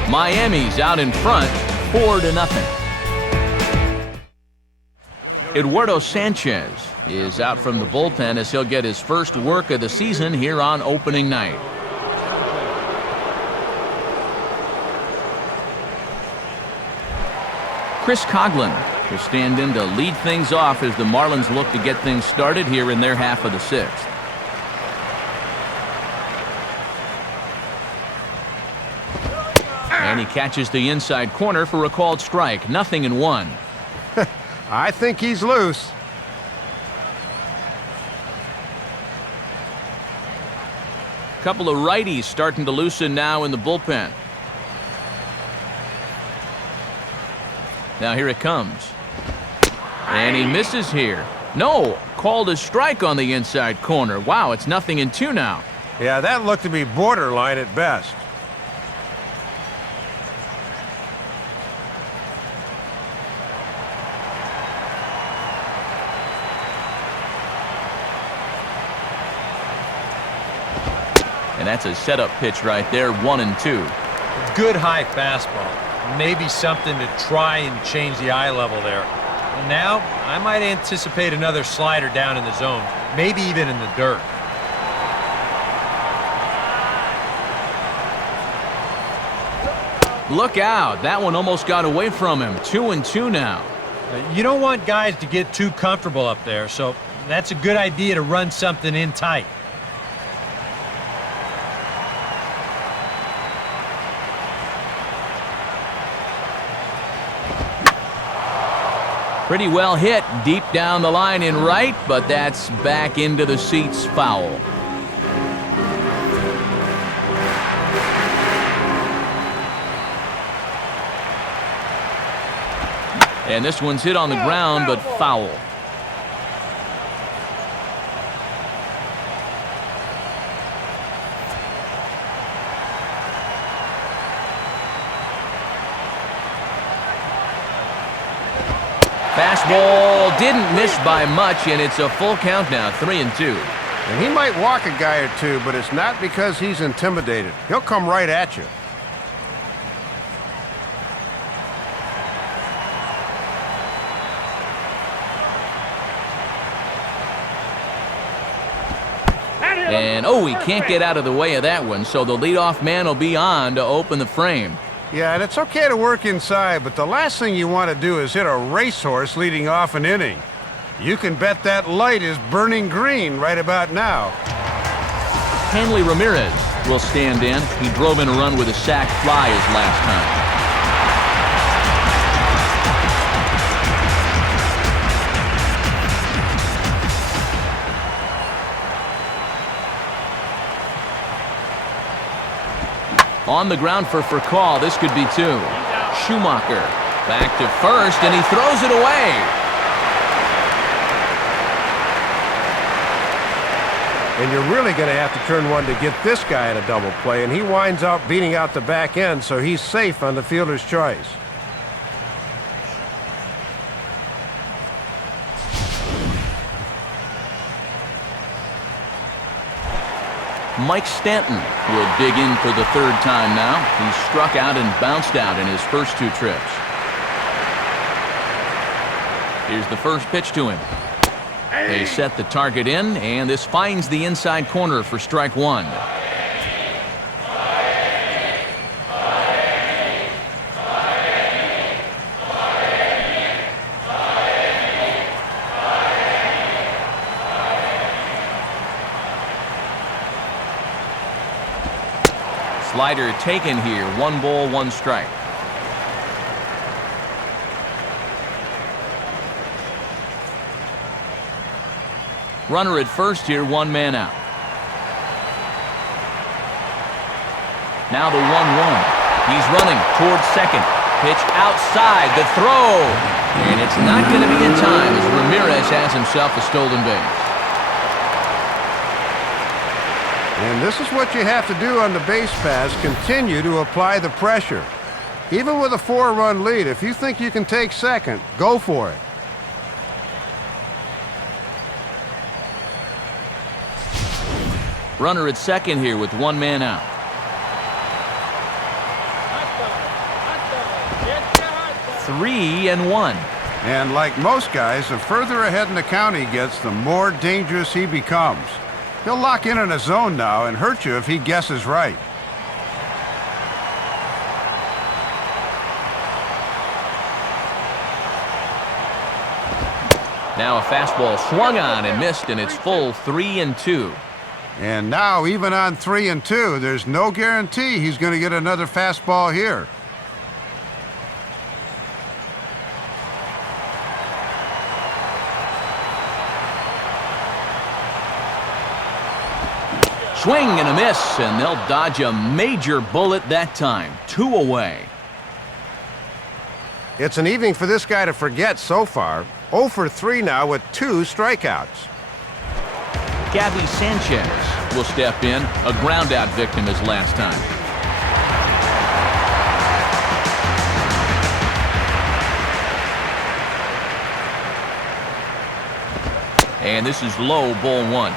Miami's out in front, 4-0. Eduardo Sanchez is out from the bullpen as he'll get his first work of the season here on opening night. Chris Coughlin will stand in to lead things off as the Marlins look to get things started here in their half of the 6th. And he catches the inside corner for a called strike. 0-1. I think he's loose. Couple of righties starting to loosen now in the bullpen. Now here it comes. And he misses here. No, called a strike on the inside corner. Wow, it's 0-2 now. Yeah, that looked to be borderline at best. And that's a setup pitch right there, 1-2. Good high fastball. Maybe something to try and change the eye level there. And now, I might anticipate another slider down in the zone, maybe even in the dirt. Look out. That one almost got away from him. 2-2 now. You don't want guys to get too comfortable up there, so that's a good idea to run something in tight. Pretty well hit deep down the line in right, but that's back into the seats, foul. And this one's hit on the ground, but foul. Fastball didn't miss by much, and it's a full count now, 3-2. And he might walk a guy or two, but it's not because he's intimidated. He'll come right at you. And, he can't get out of the way of that one, so the leadoff man will be on to open the frame. Yeah, and it's okay to work inside, but the last thing you want to do is hit a racehorse leading off an inning. You can bet that light is burning green right about now. Hanley Ramirez will stand in. He drove in a run with a sac fly his last time. On the ground for call. This could be 2. Schumacher back to first, and he throws it away. And you're really going to have to turn one to get this guy at a double play, and he winds up beating out the back end, so he's safe on the fielder's choice. Mike Stanton will dig in for the 3rd time now. He struck out and bounced out in his first 2 trips. Here's the first pitch to him. They set the target in, and this finds the inside corner for strike 1. Slider taken here. 1 ball, 1 strike. Runner at first here, 1 man out. Now the 1-1. He's running towards second. Pitch outside, the throw. And it's not going to be in time as Ramirez has himself a stolen base. And this is what you have to do on the base pass. Continue to apply the pressure. Even with a 4-run lead, if you think you can take second, go for it. Runner at second here with 1 man out. Hot dog. 3-1. And like most guys, the further ahead in the count he gets, the more dangerous he becomes. He'll lock in a zone now and hurt you if he guesses right. Now a fastball swung on and missed, and it's full 3-2. And now, even on 3-2, there's no guarantee he's going to get another fastball here. Swing and a miss, and they'll dodge a major bullet that time. 2 away. It's an evening for this guy to forget so far. 0 for 3 now with 2 strikeouts. Gabby Sanchez will step in, a ground-out victim as last time. And this is low, ball 1.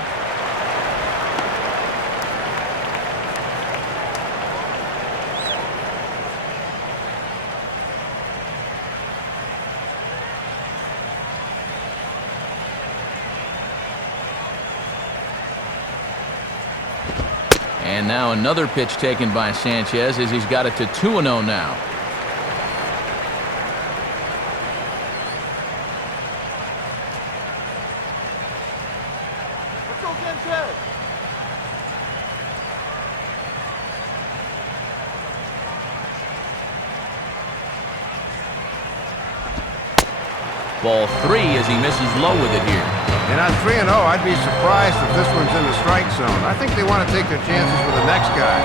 And now another pitch taken by Sanchez as he's got it to 2-0 now. Let's go, Sanchez. Ball 3 as he misses low with it here. And on 3-0, I'd be surprised if this one's in the strike zone. I think they want to take their chances with the next guy.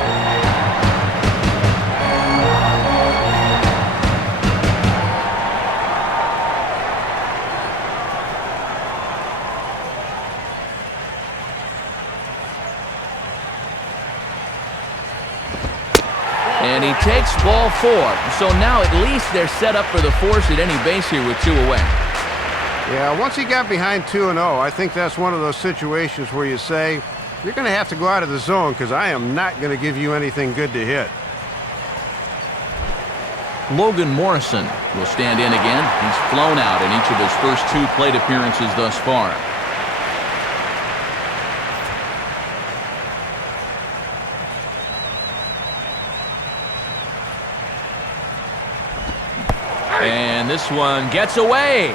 And he takes ball 4. So now at least they're set up for the force at any base here with 2 away. Yeah, once he got behind 2-0, I think that's one of those situations where you say, you're going to have to go out of the zone because I am not going to give you anything good to hit. Logan Morrison will stand in again. He's flown out in each of his first 2 plate appearances thus far. And this one gets away.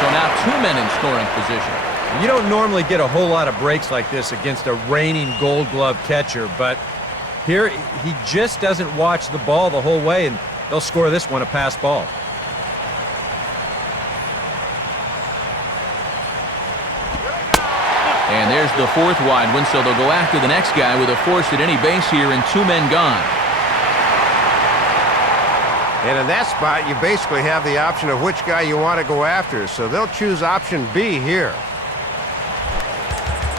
So now 2 men in scoring position. You don't normally get a whole lot of breaks like this against a reigning Gold Glove catcher, but here he just doesn't watch the ball the whole way, and they'll score this one a pass ball. And there's the fourth wide one, so they'll go after the next guy with a force at any base here and 2 men gone. And in that spot, you basically have the option of which guy you want to go after, so they'll choose option B here.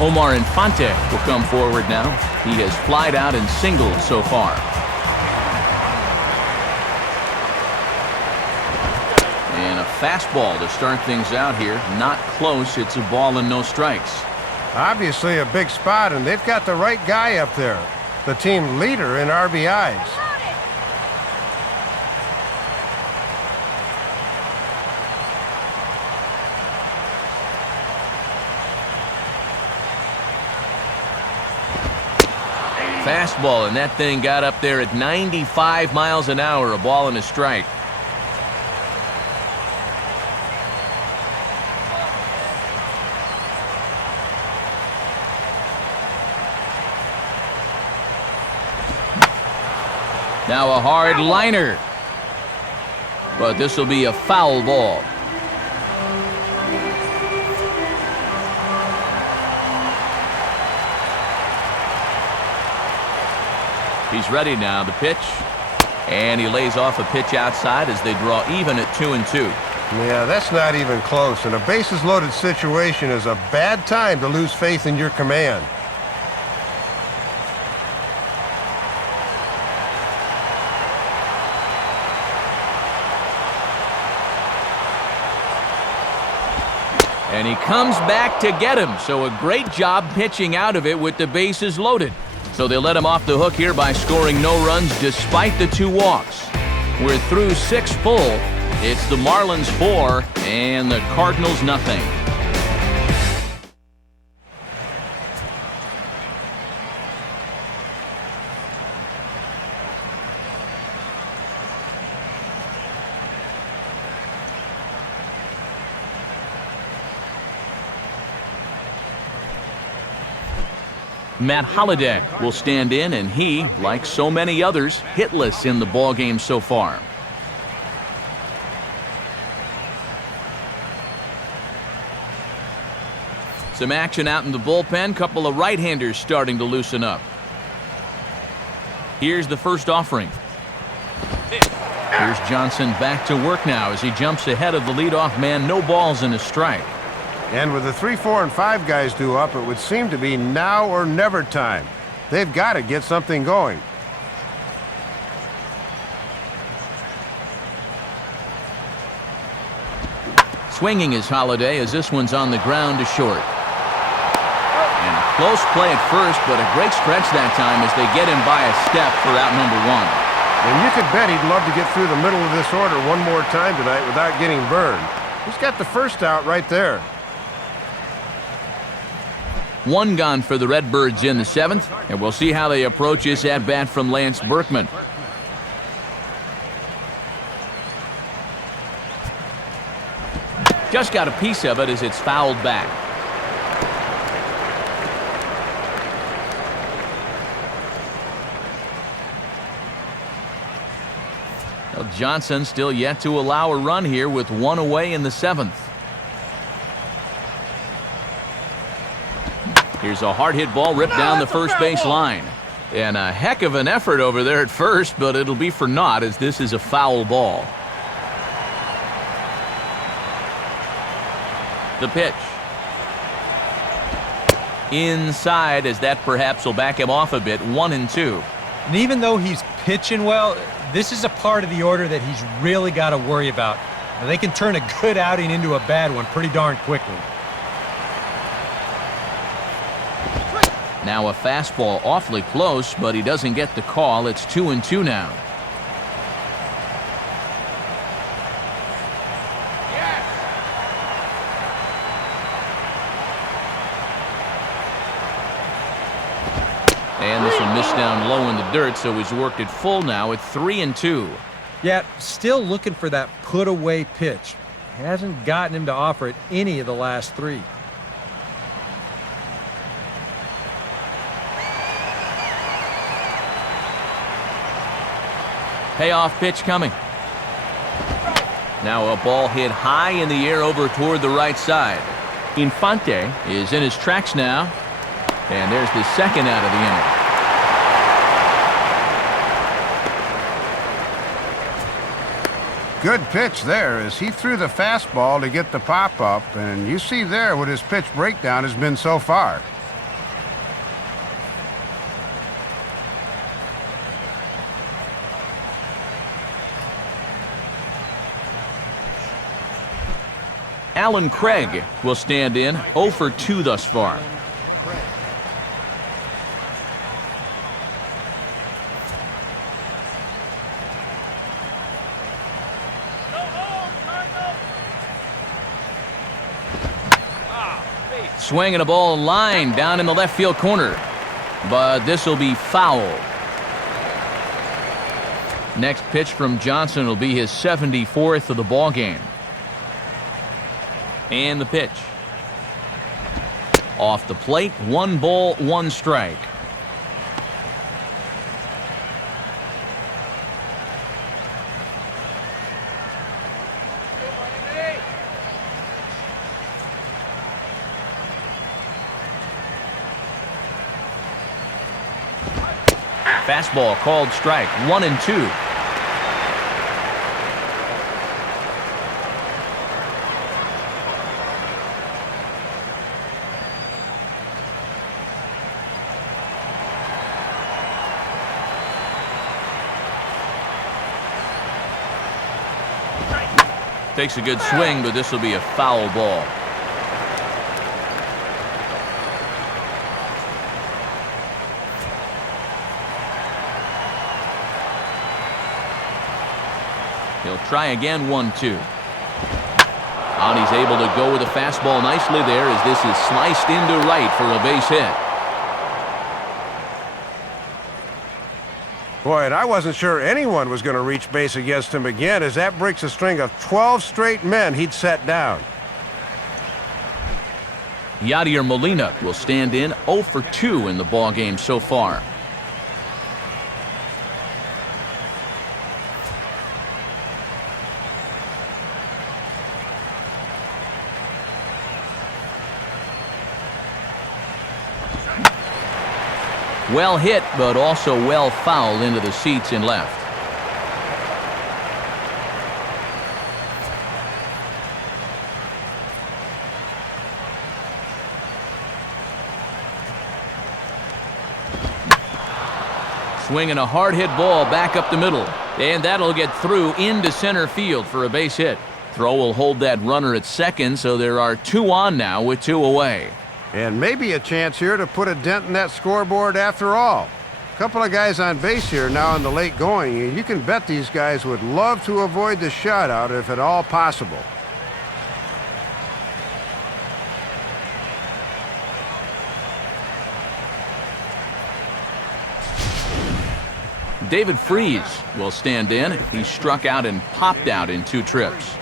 Omar Infante will come forward now. He has flied out in singles so far. And a fastball to start things out here. Not close. It's a ball and no strikes. Obviously a big spot, and they've got the right guy up there. The team leader in RBIs. Fastball, and that thing got up there at 95 miles an hour. A ball and a strike. Now a hard liner. But this will be a foul ball. He's ready now. The pitch. And he lays off a pitch outside as they draw even at 2-2. Yeah, that's not even close. And a bases-loaded situation is a bad time to lose faith in your command. And he comes back to get him. So a great job pitching out of it with the bases loaded. So they let him off the hook here by scoring no runs despite the 2 walks. We're through 6 full. It's the Marlins 4 and the Cardinals nothing. Matt Holliday will stand in, and he, like so many others, hitless in the ballgame so far. Some action out in the bullpen. Couple of right-handers starting to loosen up. Here's the first offering. Here's Johnson back to work now as he jumps ahead of the leadoff man. No balls and a strike. And with the 3, 4, and 5 guys due up, it would seem to be now or never time. They've got to get something going. Swinging is Holliday as this one's on the ground to short. And a close play at first, but a great stretch that time as they get him by a step for out number 1. And you could bet he'd love to get through the middle of this order one more time tonight without getting burned. He's got the first out right there. 1 gone for the Redbirds in the 7th, and we'll see how they approach this at-bat from Lance Berkman. Just got a piece of it as it's fouled back. Well, Johnson still yet to allow a run here with 1 away in the 7th. Here's a hard-hit ball ripped down the first base line. And a heck of an effort over there at first, but it'll be for naught as this is a foul ball. The pitch. Inside as that perhaps will back him off a bit. 1-2. And even though he's pitching well, this is a part of the order that he's really got to worry about. Now, they can turn a good outing into a bad one pretty darn quickly. Now a fastball awfully close, but he doesn't get the call. It's 2-2 now. And this will miss down low in the dirt, so he's worked it full now at 3-2. Yeah, still looking for that put-away pitch. Hasn't gotten him to offer it any of the last 3. Payoff pitch coming. Now a ball hit high in the air over toward the right side. Infante is in his tracks now. And there's the second out of the inning. Good pitch there as he threw the fastball to get the pop-up, and you see there what his pitch breakdown has been so far. Alan Craig will stand in, 0 for 2 thus far. Swinging a ball line down in the left field corner, but this will be foul. Next pitch from Johnson will be his 74th of the ball game. And the pitch. Off the plate, 1 ball, 1 strike. Fastball called strike, 1-2. Takes a good swing, but this will be a foul ball. He'll try again, 1-2. And he's able to go with a fastball nicely there as this is sliced into right for a base hit. Boy, and I wasn't sure anyone was going to reach base against him again, as that breaks a string of 12 straight men he'd set down. Yadier Molina will stand in, 0 for 2 in the ballgame so far. Well hit, but also well fouled into the seats in left. Swinging a hard hit ball back up the middle, and that'll get through into center field for a base hit. Throw will hold that runner at second, so there are 2 on now with 2 away. And maybe a chance here to put a dent in that scoreboard after all. A couple of guys on base here now in the late going, and you can bet these guys would love to avoid the shutout if at all possible. David Freese will stand in. He struck out and popped out in 2 trips.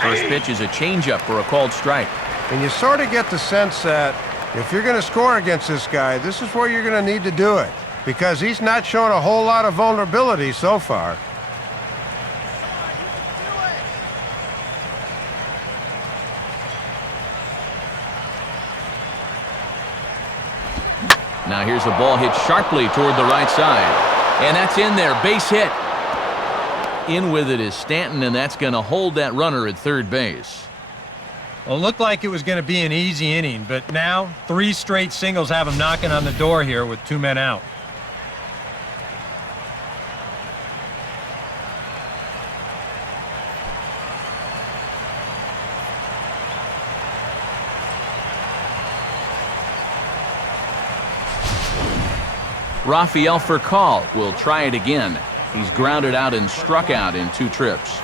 First pitch is a changeup for a called strike. And you sort of get the sense that if you're going to score against this guy, this is where you're going to need to do it, because he's not shown a whole lot of vulnerability so far. Now here's a ball hit sharply toward the right side. And that's in there, base hit. In with it is Stanton, and that's going to hold that runner at third base. Well, it looked like it was going to be an easy inning, but now 3 straight singles have him knocking on the door here with 2 men out. Rafael Furcal will try it again. He's grounded out and struck out in 2 trips.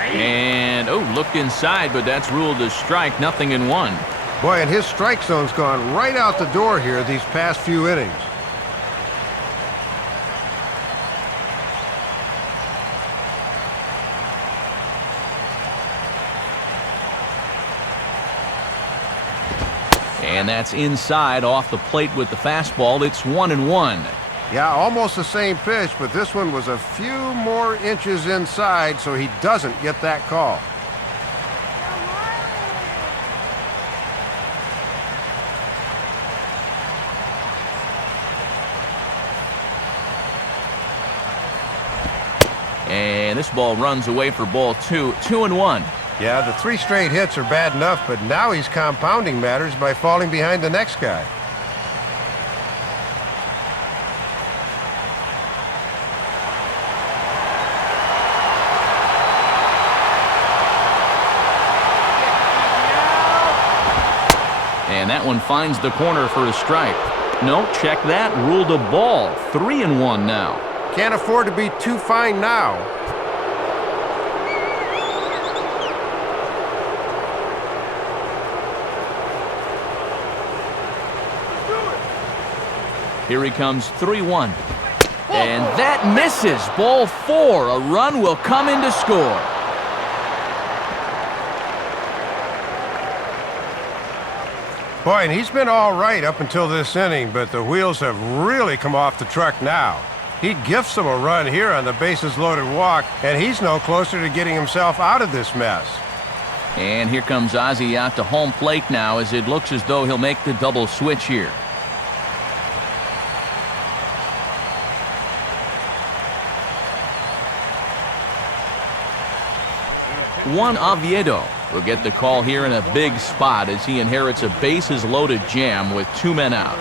And, looked inside, but that's ruled a strike, 0-1. Boy, and his strike zone's gone right out the door here these past few innings. And that's inside off the plate with the fastball. It's 1-1. Yeah, almost the same pitch, but this one was a few more inches inside, so he doesn't get that call. And this ball runs away for ball 2. 2-1. Yeah, the 3 straight hits are bad enough, but now he's compounding matters by falling behind the next guy. And that one finds the corner for a strike. No, check that. Ruled a ball. 3-1 now. Can't afford to be too fine now. Here he comes, 3-1. And that misses. Ball 4. A run will come in to score. Boy, and he's been all right up until this inning, but the wheels have really come off the truck now. He gifts them a run here on the bases-loaded walk, and he's no closer to getting himself out of this mess. And here comes Ozzie out to home plate now as it looks as though he'll make the double switch here. Juan Oviedo will get the call here in a big spot as he inherits a bases-loaded jam with 2 men out.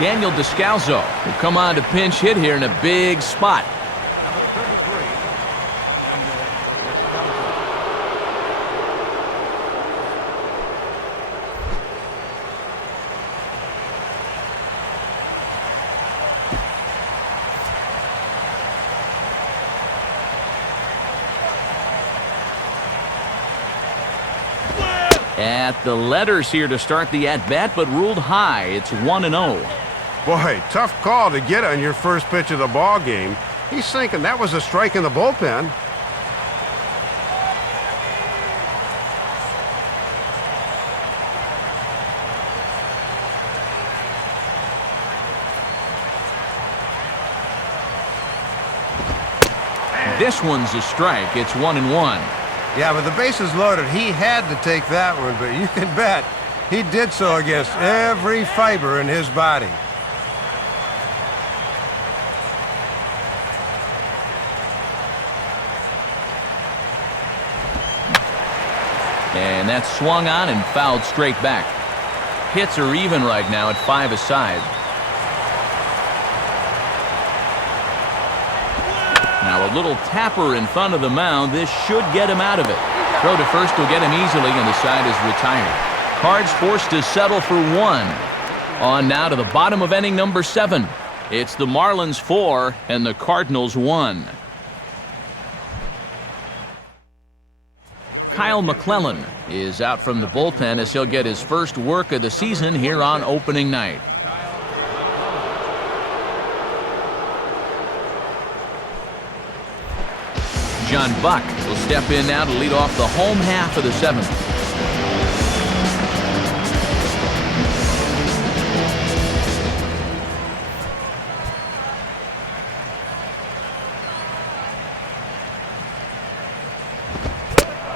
Daniel Descalzo will come on to pinch hit here in a big spot. At the letters here to start the at-bat, but ruled high. It's 1-0. Boy, tough call to get on your first pitch of the ball game. He's thinking that was a strike in the bullpen. This one's a strike. It's 1-1. Yeah, with the bases loaded, he had to take that one, but you can bet he did so against every fiber in his body. And that's swung on and fouled straight back. Hits are even right now at 5 aside. Now a little tapper in front of the mound. This should get him out of it. Throw to first will get him easily, and the side is retired. Cards forced to settle for 1. On now to the bottom of inning number 7. It's the Marlins 4 and the Cardinals 1. Kyle McClellan is out from the bullpen as he'll get his first work of the season here on opening night. John Buck will step in now to lead off the home half of the 7th.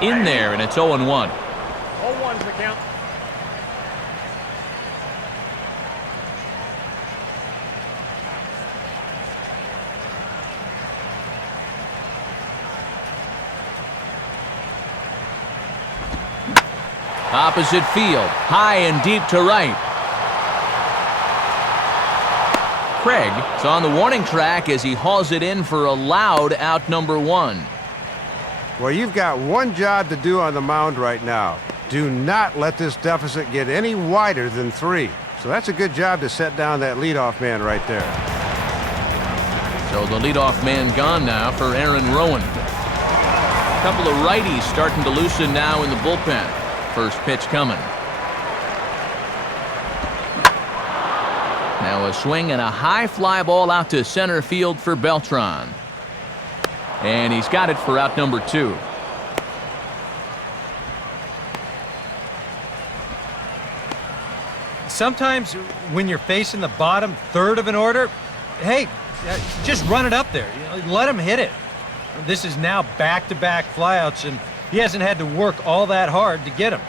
In there, and it's 0-1. 0-1's the count. Opposite field, high and deep to right. Craig is on the warning track as he hauls it in for a loud out number 1. Well, you've got one job to do on the mound right now. Do not let this deficit get any wider than 3. So that's a good job to set down that leadoff man right there. So the leadoff man gone now for Aaron Rowan. A couple of righties starting to loosen now in the bullpen. First pitch coming. Now a swing and a high fly ball out to center field for Beltran. And he's got it for out number 2. Sometimes when you're facing the bottom third of an order, hey, just run it up there. Let him hit it. This is now back-to-back flyouts, and he hasn't had to work all that hard to get them.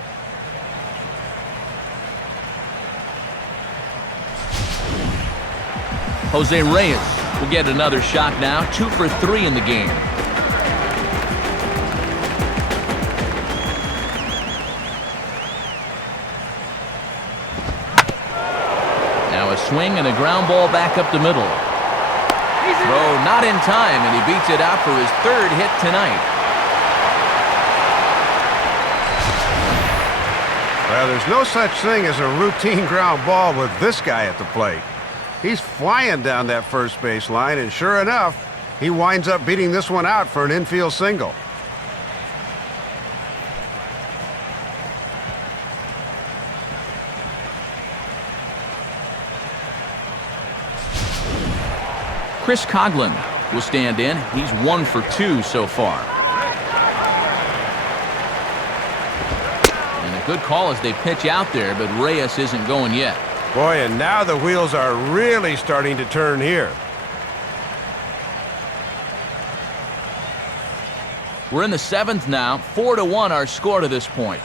Jose Reyes will get another shot now, 2 for 3 in the game. Now a swing and a ground ball back up the middle. Throw not in time, and he beats it out for his 3rd hit tonight. Well, there's no such thing as a routine ground ball with this guy at the plate. He's flying down that first base line, and sure enough, he winds up beating this one out for an infield single. Chris Coughlin will stand in. He's 1 for 2 so far. And a good call as they pitch out there, but Reyes isn't going yet. Boy, and now the wheels are really starting to turn here. We're in the 7th now. 4-1 our score to this point.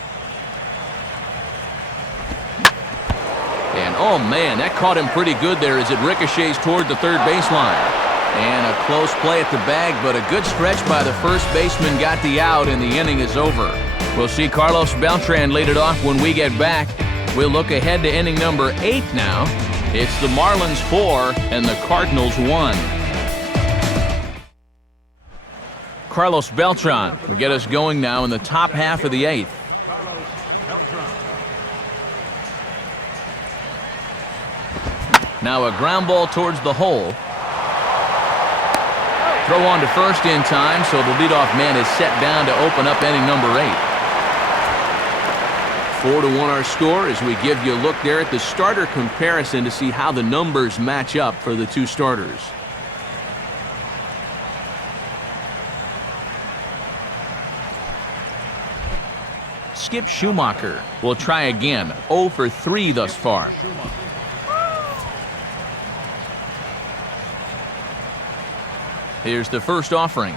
And oh man, that caught him pretty good there as it ricochets toward the third baseline. And a close play at the bag, but a good stretch by the first baseman got the out, and the inning is over. We'll see Carlos Beltran lead it off when we get back. We'll look ahead to inning number 8 now. It's the Marlins 4 and the Cardinals 1. Carlos Beltran will get us going now in the top half of the 8th. Now a ground ball towards the hole. Throw on to first in time, so the leadoff man is set down to open up inning number 8. 4-1 our score as we give you a look there at the starter comparison to see how the numbers match up for the 2 starters. Skip Schumacher will try again. 0 for 3 thus far. Here's the first offering.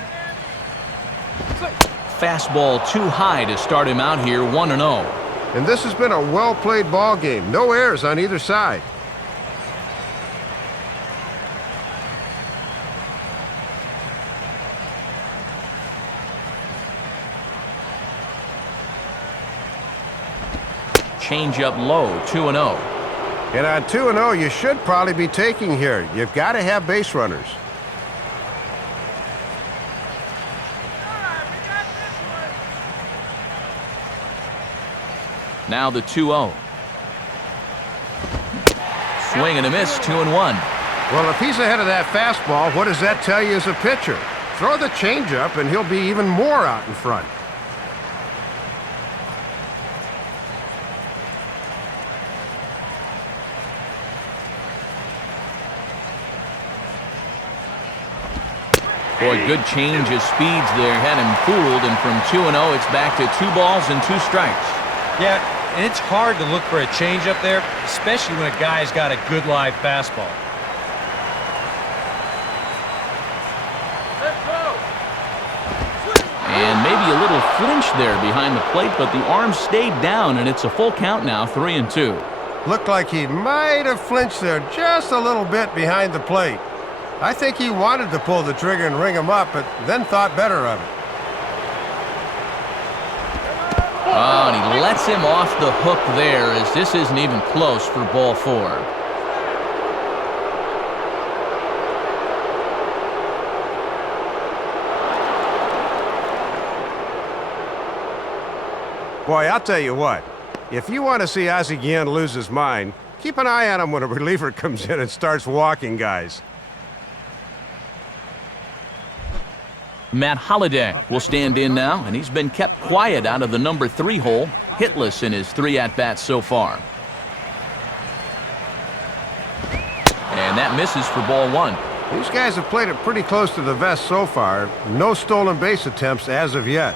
Fastball too high to start him out here, 1-0. And this has been a well-played ball game. No errors on either side. Change up low, 2-0. And on 2-0, you should probably be taking here. You've got to have base runners. Now the 2-0. Swing and a miss, 2-1. Well, if he's ahead of that fastball, what does that tell you as a pitcher? Throw the changeup, and he'll be even more out in front. Boy, good change of speeds there. Had him fooled, and from 2-0, it's back to 2 balls and 2 strikes. Yeah, and it's hard to look for a changeup there, especially when a guy's got a good live fastball. And maybe a little flinch there behind the plate, but the arm stayed down, and it's a full count now, 3-2. Looked like he might have flinched there just a little bit behind the plate. I think he wanted to pull the trigger and ring him up, but then thought better of it. Oh, and he lets him off the hook there as this isn't even close for ball 4. Boy, I'll tell you what. If you want to see Ozzie Guillen lose his mind, keep an eye on him when a reliever comes in and starts walking guys. Matt Holliday will stand in now, and he's been kept quiet out of the number 3 hole, hitless in his 3 at-bats so far. And that misses for ball one. These guys have played it pretty close to the vest so far. No stolen base attempts as of yet.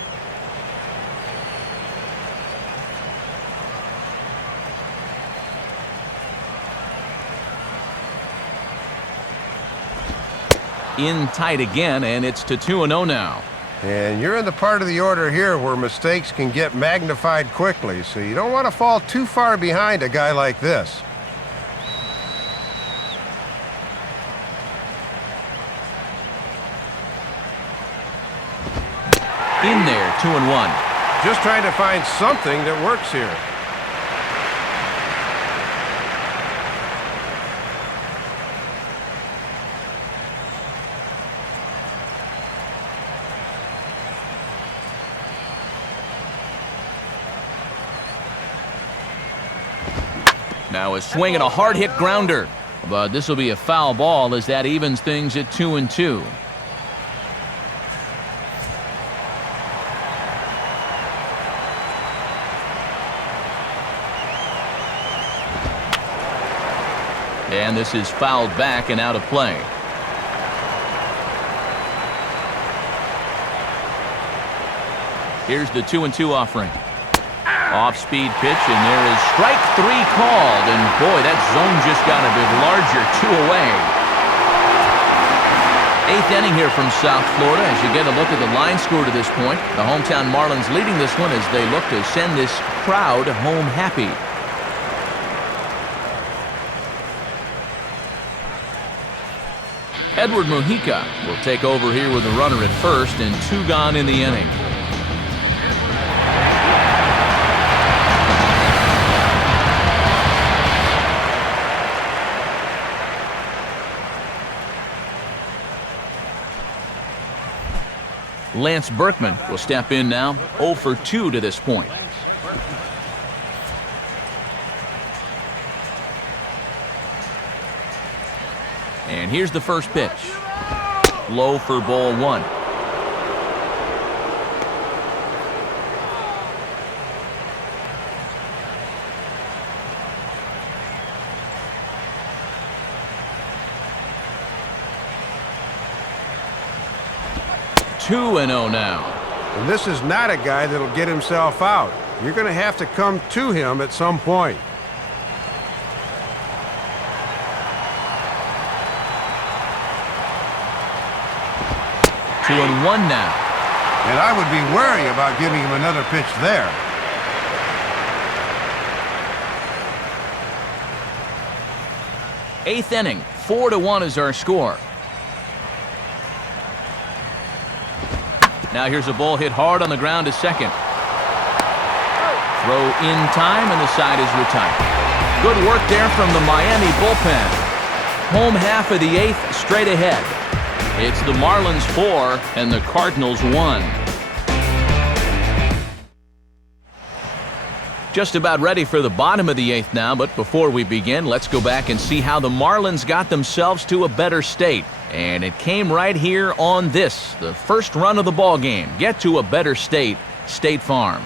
In tight again, and it's to 2-0 now. And you're in the part of the order here where mistakes can get magnified quickly, so you don't want to fall too far behind a guy like this. In there, 2-1. Just trying to find something that works here. Now a swing and a hard hit grounder. But this will be a foul ball as that evens things at 2-2. And this is fouled back and out of play. Here's the 2-2 offering. Off-speed pitch, and there is strike three called. And boy, that zone just got a bit larger. 2 away. 8th inning here from South Florida as you get a look at the line score to this point. The hometown Marlins leading this one as they look to send this crowd home happy. Edward Mujica will take over here with a runner at first and 2 gone in the inning. Lance Berkman will step in now, 0 for 2 to this point. And here's the first pitch. Low for ball one. Two and 0 now. And this is not a guy that'll get himself out. You're going to have to come to him at some point. Two and 1 now. And I would be wary about giving him another pitch there. Eighth inning, 4-1 is our score. Now here's a ball hit hard on the ground to second. Throw in time, and the side is retired. Good work there from the Miami bullpen. Home half of the 8th straight ahead. It's the Marlins 4 and the Cardinals 1. Just about ready for the bottom of the 8th now, but before we begin, let's go back and see how the Marlins got themselves to a better state. And it came right here on this, the first run of the ball game. Get to a better state, State Farm.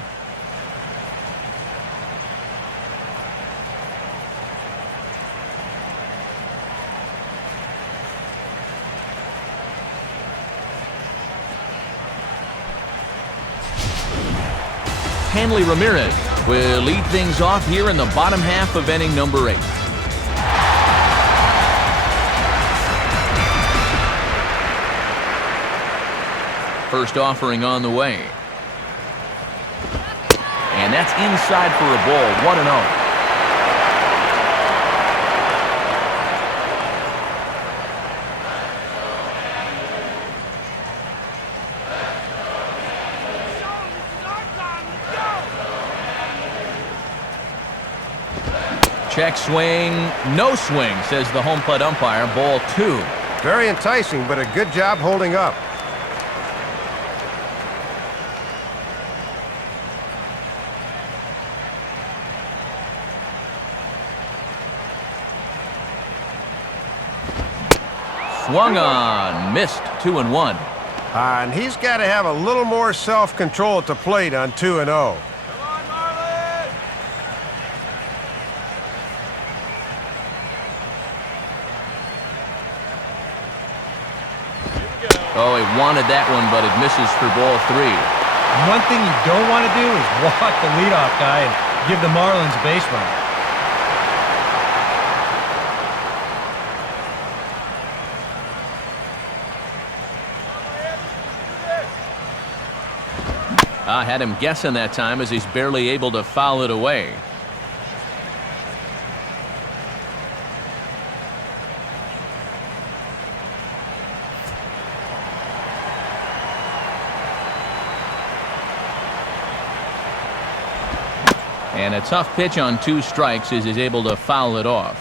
Hanley Ramirez will lead things off here in the bottom half of inning number 8. First offering on the way. And that's inside for a ball, 1-0. Check swing, no swing, says the home plate umpire, ball 2. Very enticing, but a good job holding up. Swung on, missed, 2-1. And he's got to have a little more self-control at the plate on 2-0. Come on, Marlins! Oh, he wanted that one, but it misses for ball 3. One thing you don't want to do is walk the leadoff guy and give the Marlins a base run. I had him guessing that time as he's barely able to foul it away. And a tough pitch on 2 strikes as he's able to foul it off.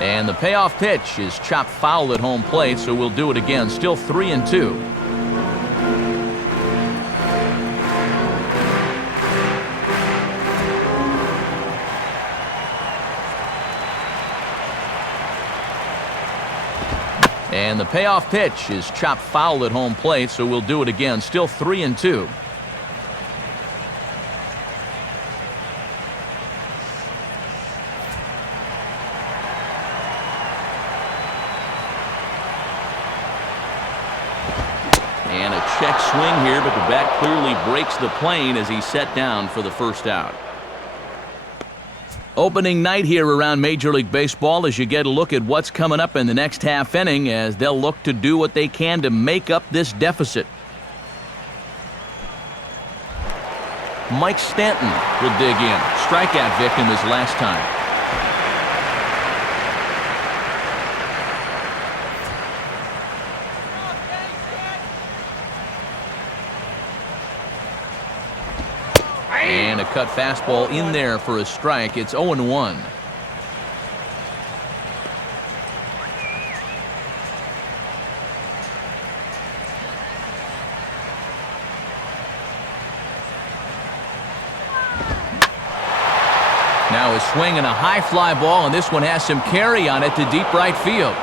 And the payoff pitch is chopped foul at home plate, so we'll do it again. Still 3-2. And the payoff pitch is chopped foul at home plate, so we'll do it again. Still 3-2. And a check swing here, but the bat clearly breaks the plane as he's set down for the first out. Opening night here around Major League Baseball as you get a look at what's coming up in the next half inning as they'll look to do what they can to make up this deficit. Mike Stanton will dig in. Strikeout victim his last time. And a cut fastball in there for a strike. It's 0-1. Now a swing and a high fly ball, and this one has some carry on it to deep right field.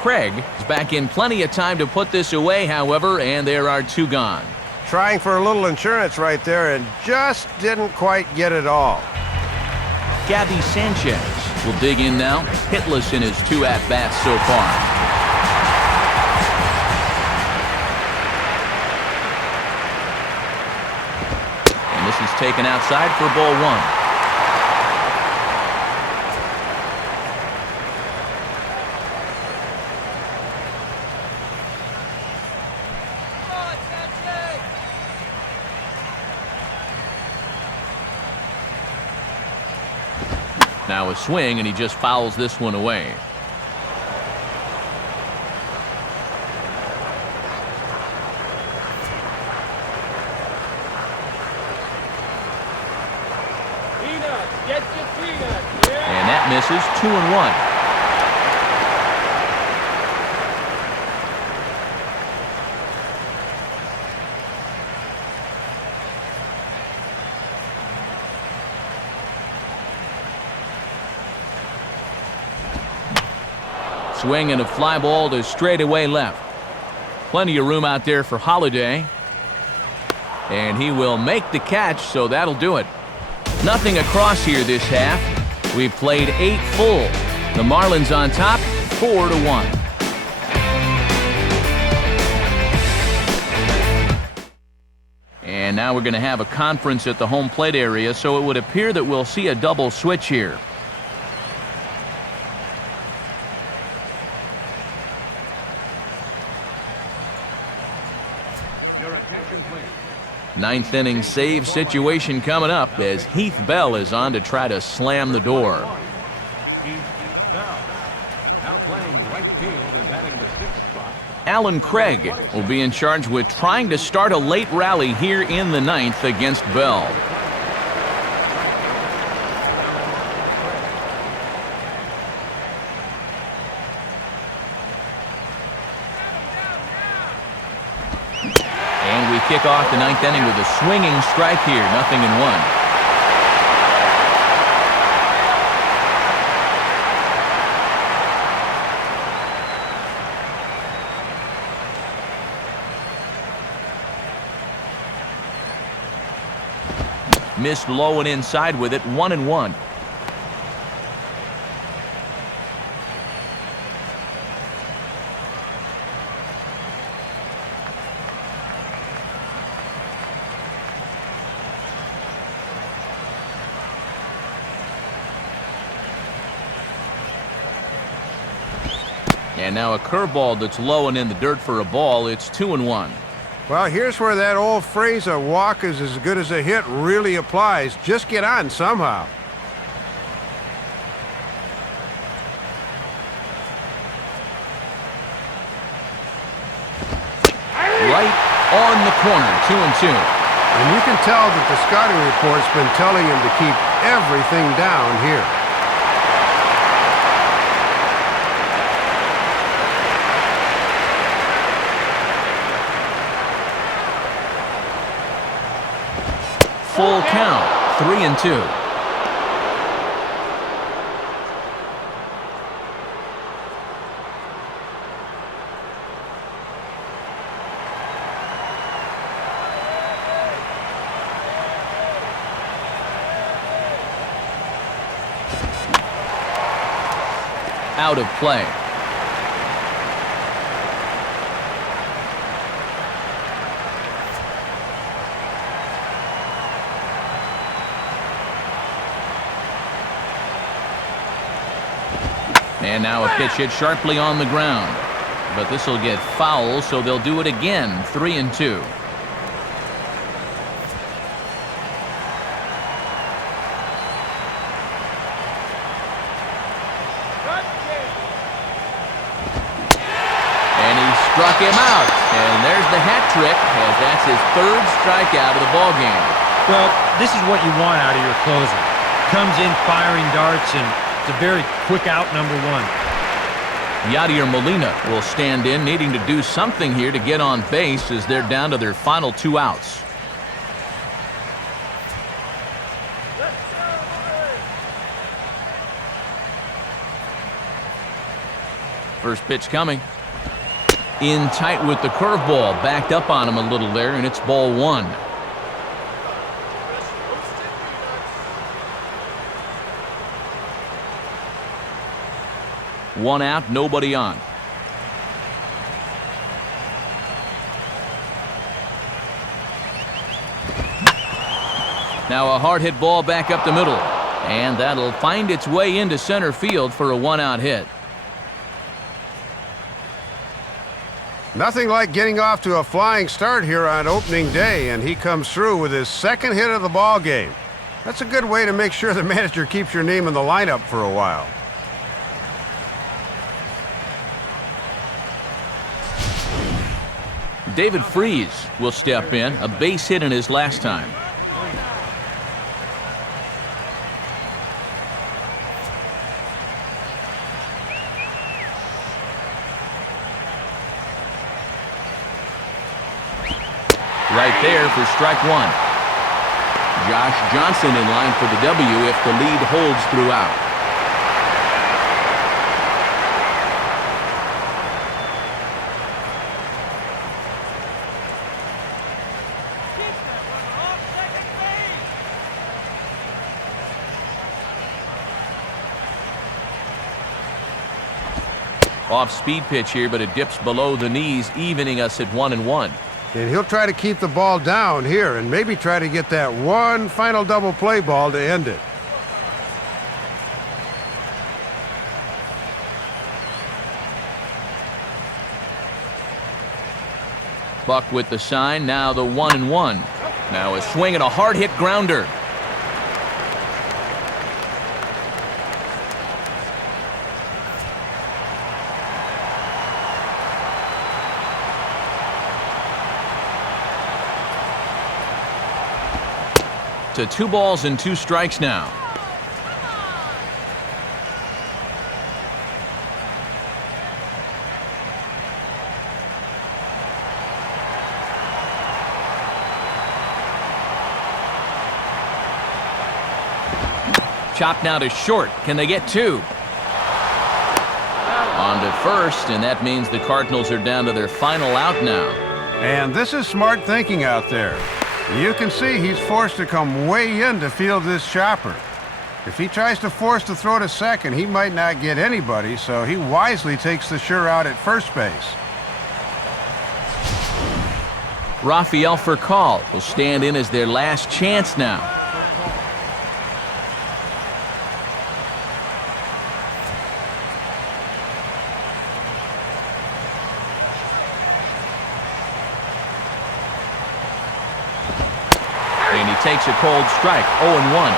Craig is back in plenty of time to put this away, however, and there are 2 gone. Trying for a little insurance right there and just didn't quite get it all. Gabby Sanchez will dig in now, hitless in his 2 at-bats so far. And this is taken outside for ball 1. Now a swing, and he just fouls this one away. Peanuts, get your peanuts, yeah. And that misses. 2-1. Swing and a fly ball to straightaway left. Plenty of room out there for Holiday. And he will make the catch, so that'll do it. Nothing across here this half. We've played 8 full. The Marlins on top, 4-1. And now we're going to have a conference at the home plate area, so it would appear that we'll see a double switch here. Ninth inning save situation coming up as Heath Bell is on to try to slam the door. Alan Craig will be in charge with trying to start a late rally here in the 9th against Bell. Kick off the 9th inning with a swinging strike here, 0-1. Missed low and inside with it, 1-1. And now a curveball that's low and in the dirt for a ball. It's 2-1. Well, here's where that old phrase, a walk is as good as a hit, really applies. Just get on somehow. Right on the corner, 2-2. And you can tell that the scouting report's been telling him to keep everything down here. Full count, 3-2. Out of play. And now a pitch hit sharply on the ground. But this will get foul, so they'll do it again, 3-2. And he struck him out. And there's the hat trick, as that's his third strikeout of the ballgame. Well, this is what you want out of your closer. Comes in firing darts, and it's a very quick out, number one. Yadier Molina will stand in, needing to do something here to get on base as they're down to their final 2 outs. First pitch coming. In tight with the curveball, backed up on him a little there, and it's ball 1. One out, nobody on. Now a hard hit ball back up the middle. And that'll find its way into center field for a 1-out hit. Nothing like getting off to a flying start here on opening day, and he comes through with his second hit of the ball game. That's a good way to make sure the manager keeps your name in the lineup for a while. David Freese will step in, a base hit in his last time. Right there for strike 1. Josh Johnson in line for the W if the lead holds throughout. Off-speed pitch here, but it dips below the knees, evening us at 1-1. And he'll try to keep the ball down here and maybe try to get that one final double play ball to end it. Buck with the sign, now the 1-1. Now a swing and a hard hit grounder. To 2 balls and 2 strikes now. Chop now to short. Can they get 2? On to first, and that means the Cardinals are down to their final out now. And this is smart thinking out there. You can see he's forced to come way in to field this chopper. If he tries to force the throw to second, he might not get anybody, so he wisely takes the sure out at first base. Rafael Furcal will stand in as their last chance now. And he takes a cold strike, 0-1.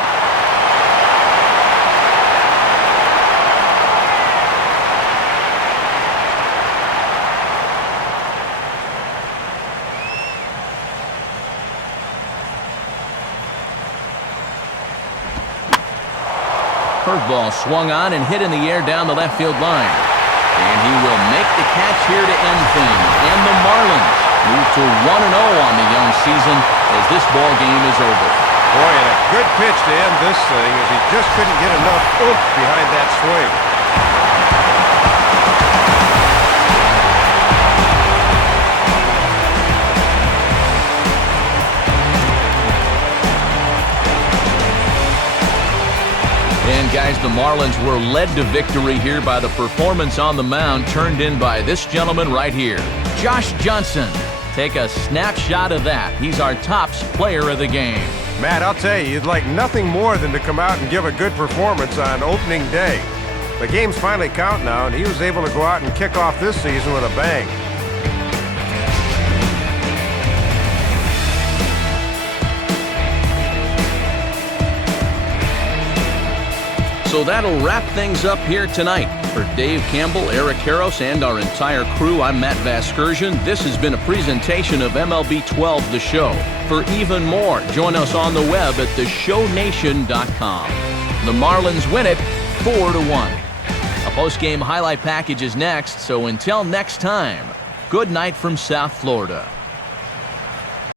Curveball swung on and hit in the air down the left field line. And he will make the catch here to end things. And the Marlins move to 1-0 on the young season as this ball game is over. Boy, and a good pitch to end this thing as he just couldn't get enough oomph behind that swing. And guys, the Marlins were led to victory here by the performance on the mound turned in by this gentleman right here, Josh Johnson. Take a snapshot of that. He's our tops player of the game. Matt, I'll tell you, you'd like nothing more than to come out and give a good performance on opening day. The games finally count now, and he was able to go out and kick off this season with a bang. So that'll wrap things up here tonight. For Dave Campbell, Eric Harros, and our entire crew, I'm Matt Vasgersian. This has been a presentation of MLB 12 The Show. For even more, join us on the web at theshownation.com. The Marlins win it 4-1. A post-game highlight package is next, so until next time, good night from South Florida.